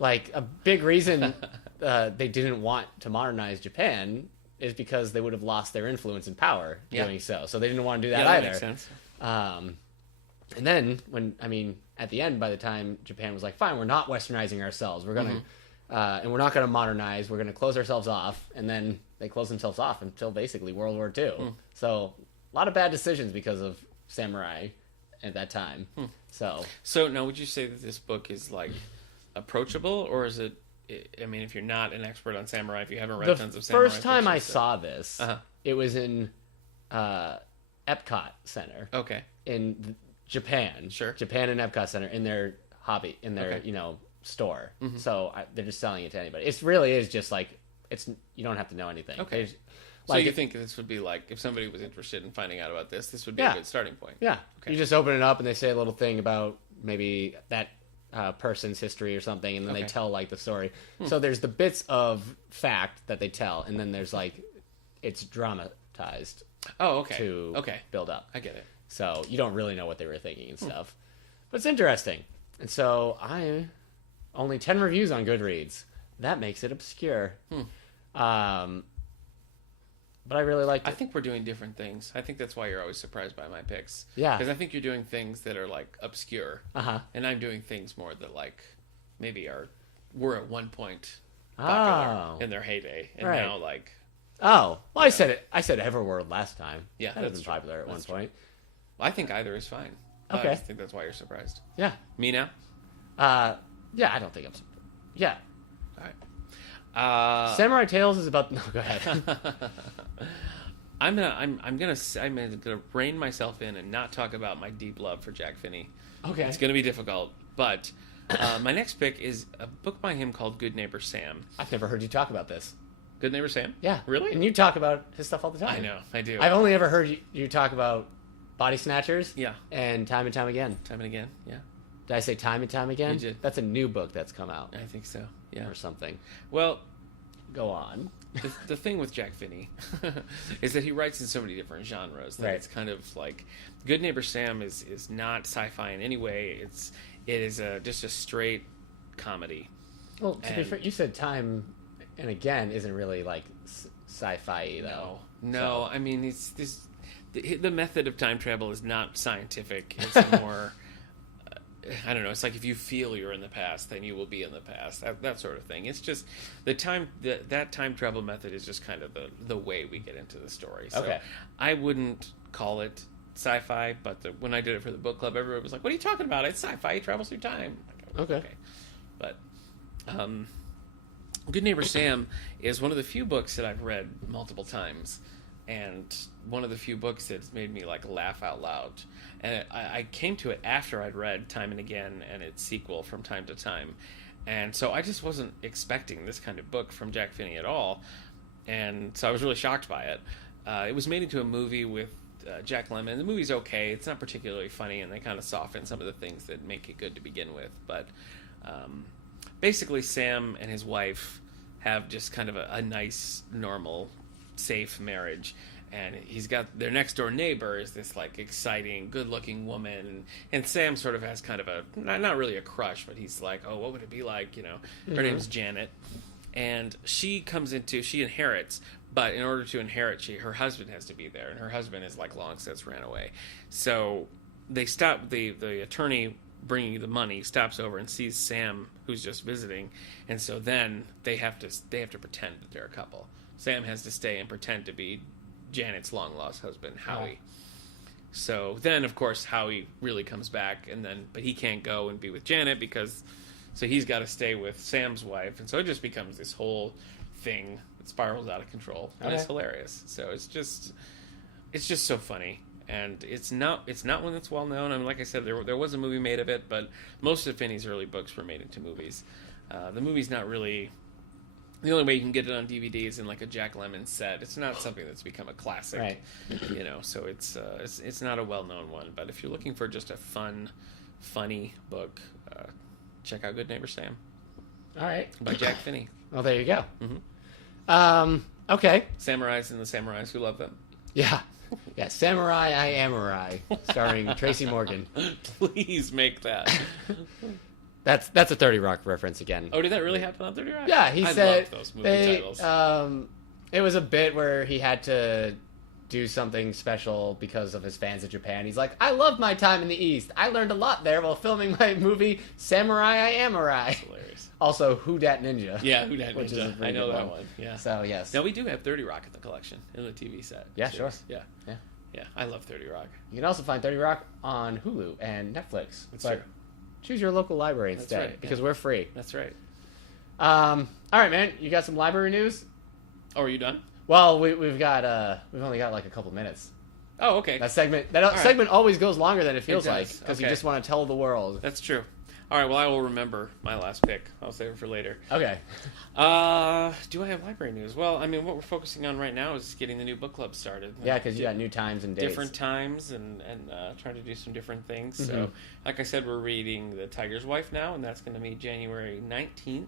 A big reason they didn't want to modernize Japan is because they would have lost their influence and power doing so. So they didn't want to do that either. Makes sense. And then at the end, by the time Japan was like, fine, we're not westernizing ourselves. We're going to, and we're not going to modernize. We're going to close ourselves off. And then they closed themselves off until basically World War II. So a lot of bad decisions because of samurai at that time. So now would you say that this book is approachable, or is it, if you're not an expert on samurai, if you haven't read tons of samurai first time I fiction, saw this, it was in Epcot Center. Okay. In Japan. Sure. Japan and Epcot Center in their hobby, in their, store. So they're just selling it to anybody. It really is just you don't have to know anything. Okay. So you think this would be if somebody was interested in finding out about this would be a good starting point? Yeah. Okay. You just open it up and they say a little thing about maybe that person's history or something, and then they tell the story. So there's the bits of fact that they tell, and then there's it's dramatized. Oh, okay. To build up. I get it. So you don't really know what they were thinking and stuff. But it's interesting. And so only 10 reviews on Goodreads. That makes it obscure. but I really liked it. I think we're doing different things. I think that's why you're always surprised by my picks. Yeah. Because I think you're doing things that are like obscure. Uh-huh. And I'm doing things more that like maybe were at one point popular in their heyday. And now like... Oh. Well, I said it. I said Everworld last time. Yeah, that has been popular at one point. I think either is fine. Okay. I just think that's why you're surprised. Yeah. Me now? Yeah, I don't think I'm surprised. Yeah. All right. Samurai Tales is about... No, go ahead. I'm gonna rein myself in and not talk about my deep love for Jack Finney. Okay. It's gonna be difficult, but my next pick is a book by him called Good Neighbor Sam. I've never heard you talk about this. Good Neighbor Sam? Yeah. Really? And you talk about his stuff all the time. I know, I do. I've only ever heard you talk about Body Snatchers. Yeah. And Time Again. Time and Again, yeah. Did I say Time and Time Again? You did. That's a new book that's come out. I think so, yeah. Or something. Well... Go on. The thing with Jack Finney is that he writes in so many different genres that it's kind of like Good Neighbor Sam is not sci-fi in any way. It is just a straight comedy. Well, to be fair, you said Time and Again isn't really like sci-fi though. No. I mean, the method of time travel is not scientific. It's more. I don't know. It's like if you feel you're in the past, then you will be in the past. That sort of thing. It's just that time travel method is just kind of the way we get into the story. So okay. I wouldn't call it sci-fi, but when I did it for the book club, everybody was like, "What are you talking about? It's sci-fi. He travels through time." Okay. But Good Neighbor Sam is one of the few books that I've read multiple times, and one of the few books that's made me like laugh out loud. And I came to it after I'd read Time and Again and its sequel From Time to Time, and so I just wasn't expecting this kind of book from Jack Finney at all, and so I was really shocked by it. It was made into a movie with Jack Lemmon, and the movie's okay. It's not particularly funny, and they kind of soften some of the things that make it good to begin with, but basically Sam and his wife have just kind of a nice, normal, safe marriage. And he's got their next door neighbor is this like exciting, good looking woman, and Sam sort of has kind of a not really a crush, but he's like, oh, what would it be like? You know, her name's Janet, and she inherits, but in order to inherit, her husband has to be there, and her husband is like long since ran away. So they stop the attorney bringing the money stops over and sees Sam, who's just visiting, and so then they have to pretend that they're a couple. Sam has to stay and pretend to be Janet's long-lost husband, Howie. So then, of course, Howie really comes back, but he can't go and be with Janet so he's got to stay with Sam's wife, and so it just becomes this whole thing that spirals out of control, and it's hilarious. So it's just so funny, and it's not one that's well known. I mean, like I said, there was a movie made of it, but most of Finney's early books were made into movies. The movie's not really. The only way you can get it on DVD is in like a Jack Lemmon set. It's not something that's become a classic, right. So it's not a well-known one. But if you're looking for just a funny book, check out Good Neighbor Sam. All right, by Jack Finney. Well, there you go. Mm-hmm. Okay. Samurais and the Samurais Who Love Them. Yeah. Samurai I Amurai, starring Tracy Morgan. Please make that. That's a 30 Rock reference again. Oh, did that really happen on 30 Rock? Yeah, he said love those movie titles. It was a bit where he had to do something special because of his fans in Japan. He's like, I loved my time in the East. I learned a lot there while filming my movie Samurai I Amurai. That's hilarious. Also, Who Dat Ninja. Yeah, Who Dat Ninja. I know that one. Yeah. So, yes. Now, we do have 30 Rock in the collection, in the TV set. Yeah, sure. Yeah. I love 30 Rock. You can also find 30 Rock on Hulu and Netflix. That's true. Choose your local library instead, right, because we're free. That's right. All right, man. You got some library news? Oh, are you done? Well, we've only got like a couple minutes. Oh, okay. That segment always goes longer than it feels like, because you just want to tell the world. That's true. All right, well, I will remember my last pick. I'll save it for later. Okay. Do I have library news? Well, I mean, what we're focusing on right now is getting the new book club started. Yeah, because you got new times and dates. Different times and trying to do some different things. Mm-hmm. So, like I said, we're reading The Tiger's Wife now, and that's going to be January 19th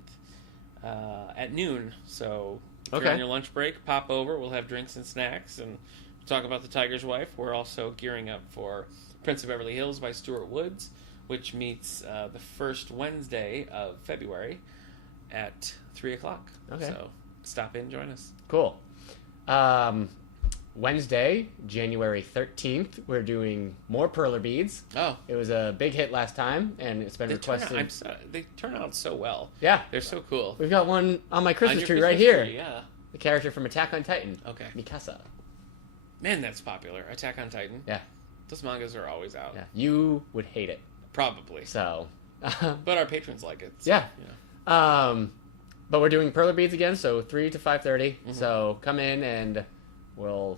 at noon. So, if you're on your lunch break, pop over. We'll have drinks and snacks and talk about The Tiger's Wife. We're also gearing up for Prince of Beverly Hills by Stuart Woods, which meets the first Wednesday of February at 3 o'clock. Okay. So stop in, join us. Cool. Wednesday, January 13th, we're doing more perler beads. Oh. It was a big hit last time, and it's been requested. They turn out so well. Yeah. They're so cool. We've got one on my Christmas tree Christmas right here. tree, yeah. The character from Attack on Titan. Okay. Mikasa. Man, that's popular. Attack on Titan. Yeah. Those mangas are always out. Yeah. You would hate it. Probably. So. But our patrons like it. So, yeah. But we're doing perler beads again, so 3 to 5:30. Mm-hmm. So come in and you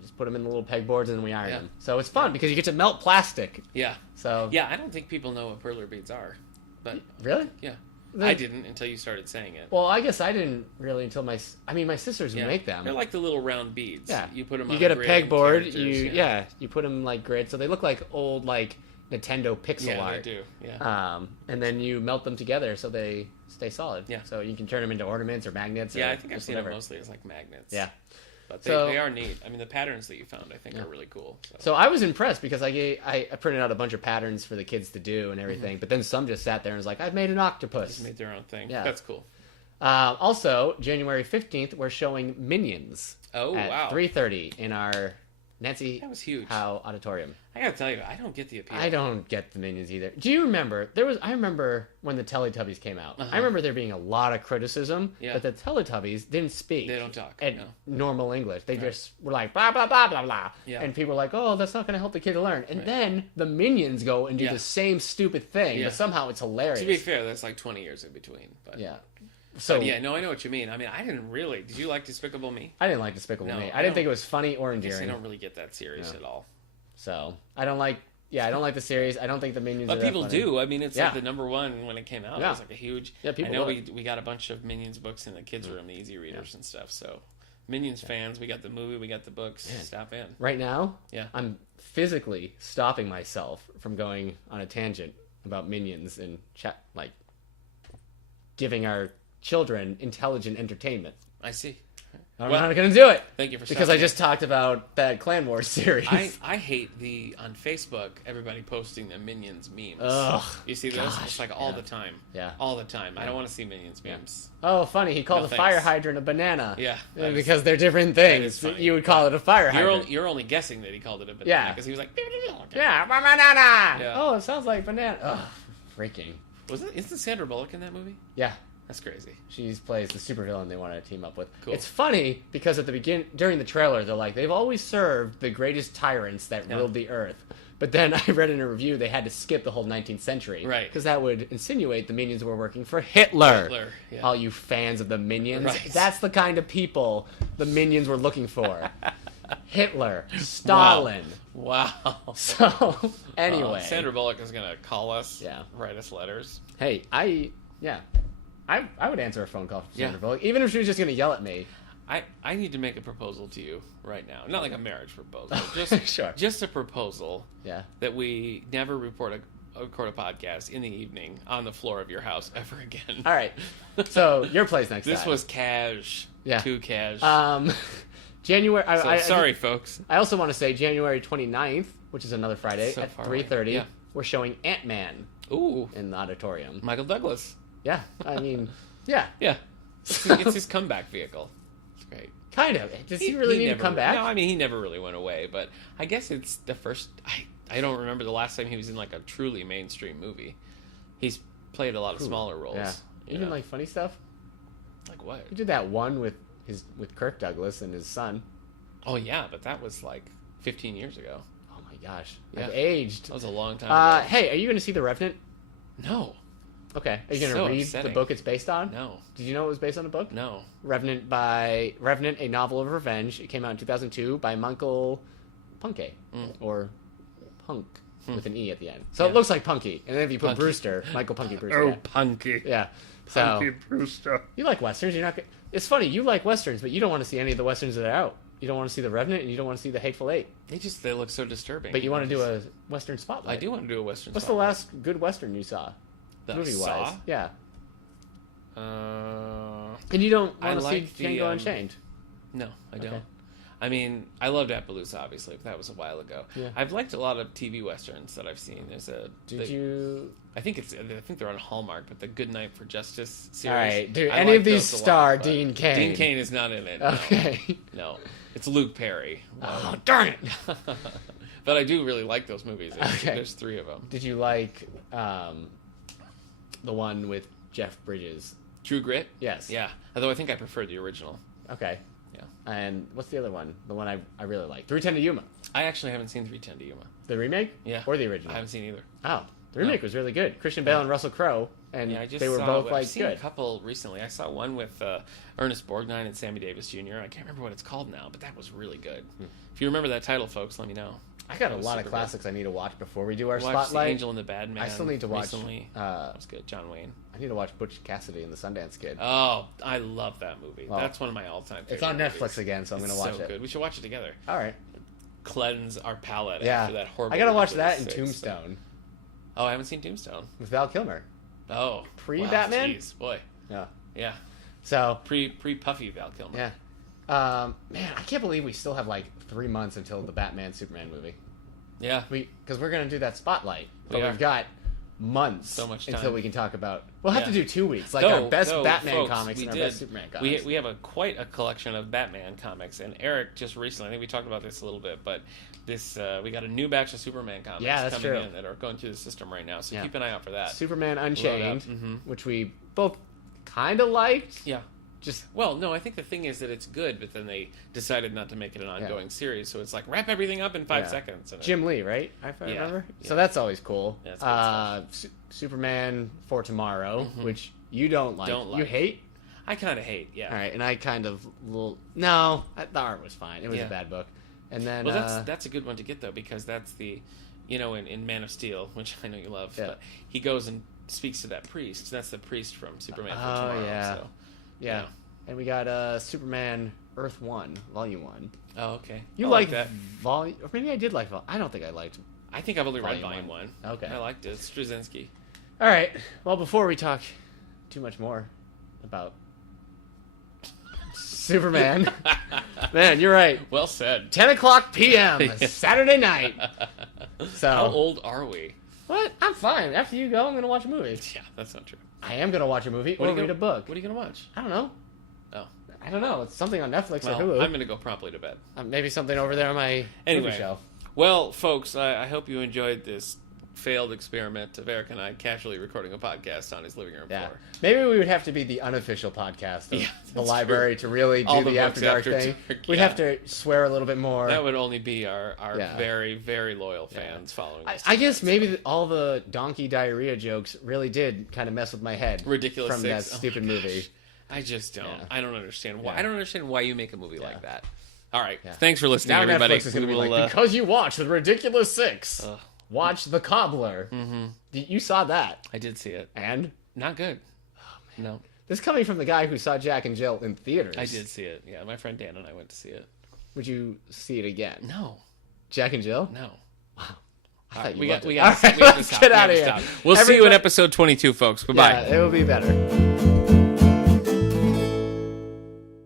just put them in the little pegboards and we iron them. So it's fun because you get to melt plastic. Yeah. So yeah, I don't think people know what perler beads are. But really? Yeah. I didn't until you started saying it. Well, I guess I didn't really until my sisters would make them. They're like the little round beads. Yeah. You put them on you get a pegboard. You put them like grid, so they look like old like Nintendo pixel art. Yeah, they do. Yeah. And then you melt them together so they stay solid. Yeah. So you can turn them into ornaments or magnets. Yeah, I think I've seen them mostly as like magnets. Yeah. But they are neat. I mean, the patterns that you found, I think, are really cool. So I was impressed because I printed out a bunch of patterns for the kids to do and everything. Mm-hmm. But then some just sat there and was like, I've made an octopus. Just made their own thing. Yeah. That's cool. Also, January 15th, we're showing Minions. Oh, wow. 3:30 in our Nancy that was huge. Howe Auditorium. I gotta tell you, I don't get the appeal. I don't get the Minions either. Do you remember? I remember when the Teletubbies came out. I remember there being a lot of criticism that the Teletubbies didn't speak. They don't talk. Normal English. They just were like blah blah blah blah blah. Yeah. And people were like, oh, that's not going to help the kid learn. And then the Minions go and do the same stupid thing, but somehow it's hilarious. To be fair, that's like 20 years in between. But yeah. So I know what you mean. I mean, I didn't really. Did you like Despicable Me? I didn't like Despicable Me. I didn't think it was funny or endearing. I don't really get that series at all. So I don't like. Yeah, I don't like the series. I don't think the Minions. But are people that funny. do. I mean, it's like the number one when it came out. It was like a huge. Yeah, people. I know we got a bunch of Minions books in the kids' room, the easy readers and stuff. So Minions fans, we got the movie, we got the books. Man. Stop in. Right now, I'm physically stopping myself from going on a tangent about Minions and like giving our children intelligent entertainment. I see. I'm not going to do it. Thank you for because I just talked about that Clan Wars series. I hate on Facebook everybody posting the Minions memes. Ugh, you see those? It's like all the time. Yeah, all the time. I don't want to see Minions memes. Oh, funny! He called a fire hydrant a banana. Yeah, because they're different things. You would call it a fire hydrant. You're only guessing that he called it a banana because he was like, banana. Yeah. Oh, it sounds like banana. Ugh, freaking. Isn't Sandra Bullock in that movie? Yeah. That's crazy. She plays the supervillain they want to team up with. Cool. It's funny because at the during the trailer, they're like, they've always served the greatest tyrants that ruled the earth. But then I read in a review they had to skip the whole 19th century. Right. Because that would insinuate the Minions were working for Hitler. Yeah. All you fans of the Minions. Right. That's the kind of people the Minions were looking for. Hitler. Stalin. Wow. So, anyway. Sandra Bullock is going to call us. Yeah. Write us letters. Hey, I would answer a phone call from Sandra Bullock, even if she was just going to yell at me. I need to make a proposal to you right now. Not like a marriage proposal. Just, sure. Just a proposal that we never record a podcast in the evening on the floor of your house ever again. All right. So, your place next time. This was cash. Yeah. Too cash. January... sorry, folks. I also want to say January 29th, which is another Friday, at 3:30, yeah. we're showing Ant-Man. Ooh. In the auditorium. Michael Douglas. Yeah. I mean, yeah. Yeah. It's his comeback vehicle. It's great. Kind of. Does he really need to come back? No, I mean, he never really went away, but I guess it's the first... I don't remember the last time he was in like a truly mainstream movie. He's played a lot of smaller roles. Yeah. Even like funny stuff? Like what? He did that one with Kirk Douglas and his son. Oh, yeah, but that was like 15 years ago. Oh, my gosh. Yeah. I've aged. That was a long time ago. Hey, are you going to see The Revenant? No. Okay. Are you going to read the book it's based on? No. Did you know it was based on a book? No. Revenant, a Novel of Revenge. It came out in 2002 by Michael Punke. Or Punk with an E at the end. So it looks like Punky. And then if you put Brewster, Michael Punky Brewster. Oh, Punky. Yeah. Punky Brewster. You like Westerns. It's funny. You like Westerns, but you don't want to see any of the Westerns that are out. You don't want to see The Revenant, and you don't want to see The Hateful Eight. They look so disturbing. But you want to do a Western spotlight. I do want to do a Western What's spotlight. What's the last good Western you saw? Movie-wise. Yeah. And you don't want to see Django Unchained? No, I don't. I mean, I loved Appaloosa, obviously, but that was a while ago. Yeah. I've liked a lot of TV westerns that I've seen. There's a... I think they're on Hallmark, but the Good Night for Justice series. All right, do I any like of these those a star lot, Dean Cain? Dean Cain is not in it. No. Okay. No. It's Luke Perry. Oh, darn it. But I do really like those movies. Okay. There's 3 of them. Did you like the one with Jeff Bridges? True Grit? Yes. Yeah. Although I think I prefer the original. Okay. Yeah. And what's the other one? The one I really like. 310 to Yuma. I actually haven't seen 310 to Yuma. The remake? Yeah. Or the original? I haven't seen either. Oh, the remake was really good. Christian Bale and Russell Crowe, and Yeah, I just they were saw, both I've like seen good. a couple recently. I saw one with Ernest Borgnine and Sammy Davis Jr. I can't remember what it's called now, but that was really good. If you remember that title, folks, let me know. I got a That was lot of super classics I need to watch before we do our Watched spotlight. The Angel and the Bad Man. I still need to watch. Recently. That was good. John Wayne. I need to watch Butch Cassidy and the Sundance Kid. Oh, I love that movie. Well, That's one of my all-time favorites. It's on Netflix again, so I'm going to watch so it. good. We should watch it together. All right. Cleanse our palate Yeah. after that horrible. I got to watch that in Ridiculous Six. Tombstone Oh, I haven't seen Tombstone. with Val Kilmer. Oh, Pre-Batman? Wow, jeez, boy. Yeah. Yeah. So, Pre-puffy Val Kilmer. yeah. Man, I can't believe we still have like 3 months until the Batman Superman movie. Yeah. Because we're going to do that spotlight. But We are. we've got months So much until time. we can talk about. We'll have Yeah. to do 2 weeks, like our best Though, Batman folks, comics we and our did- best Superman comics. We have quite a collection of Batman comics, and Eric just recently, I think we talked about this a little bit, but this we got a new batch of Superman comics Yeah, that's coming true. in that are going through the system right now, so Yeah. keep an eye out for that. Superman Load Unchained, up. Mhm. which we both kind of liked. Yeah. Just Well, no, I think the thing is that it's good, but then they decided not to make it an ongoing series, so it's like wrap everything up in 5 Yeah. seconds. And Jim Lee, right? If I Yeah, remember. yeah. So that's always cool. Yeah, it's good stuff. Superman for Tomorrow, which you don't like. Don't You like. hate? I kind of hate, yeah. All right, and I kind of no. The art was fine. It was Yeah. a bad book. And then Well, that's a good one to get though, because that's the, in Man of Steel, which I know you love, Yeah. but he goes and speaks to that priest. That's the priest from Superman for Oh, Tomorrow. yeah. So, yeah. And we got Superman Earth 1, Volume 1. Oh, okay. You I like that? Volume? Or maybe I did like Volume. I don't think I liked. I think I've only read Volume Volume 1. Okay. I liked it. It's Straczynski. All right. Well, before we talk too much more about Superman, man, you're right. Well said. 10 o'clock p.m. Saturday night. So How old are we? what? I'm fine. After you go, I'm gonna watch a movie. Yeah, that's not true. I am gonna watch a movie What or are you read gonna- a book. What are you going to watch? I don't know. Oh. I don't know. It's something on Netflix Well, or Hulu. I'm going to go promptly to bed. Maybe something over there on my Anyway. movie shelf. Well, folks, I hope you enjoyed this failed experiment of Eric and I casually recording a podcast on his living room Yeah. floor. Maybe we would have to be the unofficial podcast of Yeah, the that's library to really All do the the books After Dark after thing. dark, We'd yeah. have to swear a little bit more. That would only be our Yeah. very, very loyal fans following us. I guess maybe all the donkey diarrhea jokes really did kind of mess with my head. Ridiculous from that Six. Oh my stupid gosh. movie. I just don't. Yeah. I don't understand why. Yeah. I don't understand why you make a movie like that. All right. Yeah. Thanks for listening, Now everybody. Netflix is going to be We will, like, because you watched The Ridiculous Six, Ugh. watch The Cobbler. Mm-hmm. You saw that. I did see it. And Not good. No, this coming from the guy who saw Jack and Jill in theaters. I did see it. Yeah, my friend Dan and I went to see it. Would you see it again? No, Jack and Jill? no. I All right, thought you we loved got it. we All got right, to let's stop. get We out have of to here. stop. We'll see you in Everybody- episode 22, folks. Bye bye. Yeah, it will be better.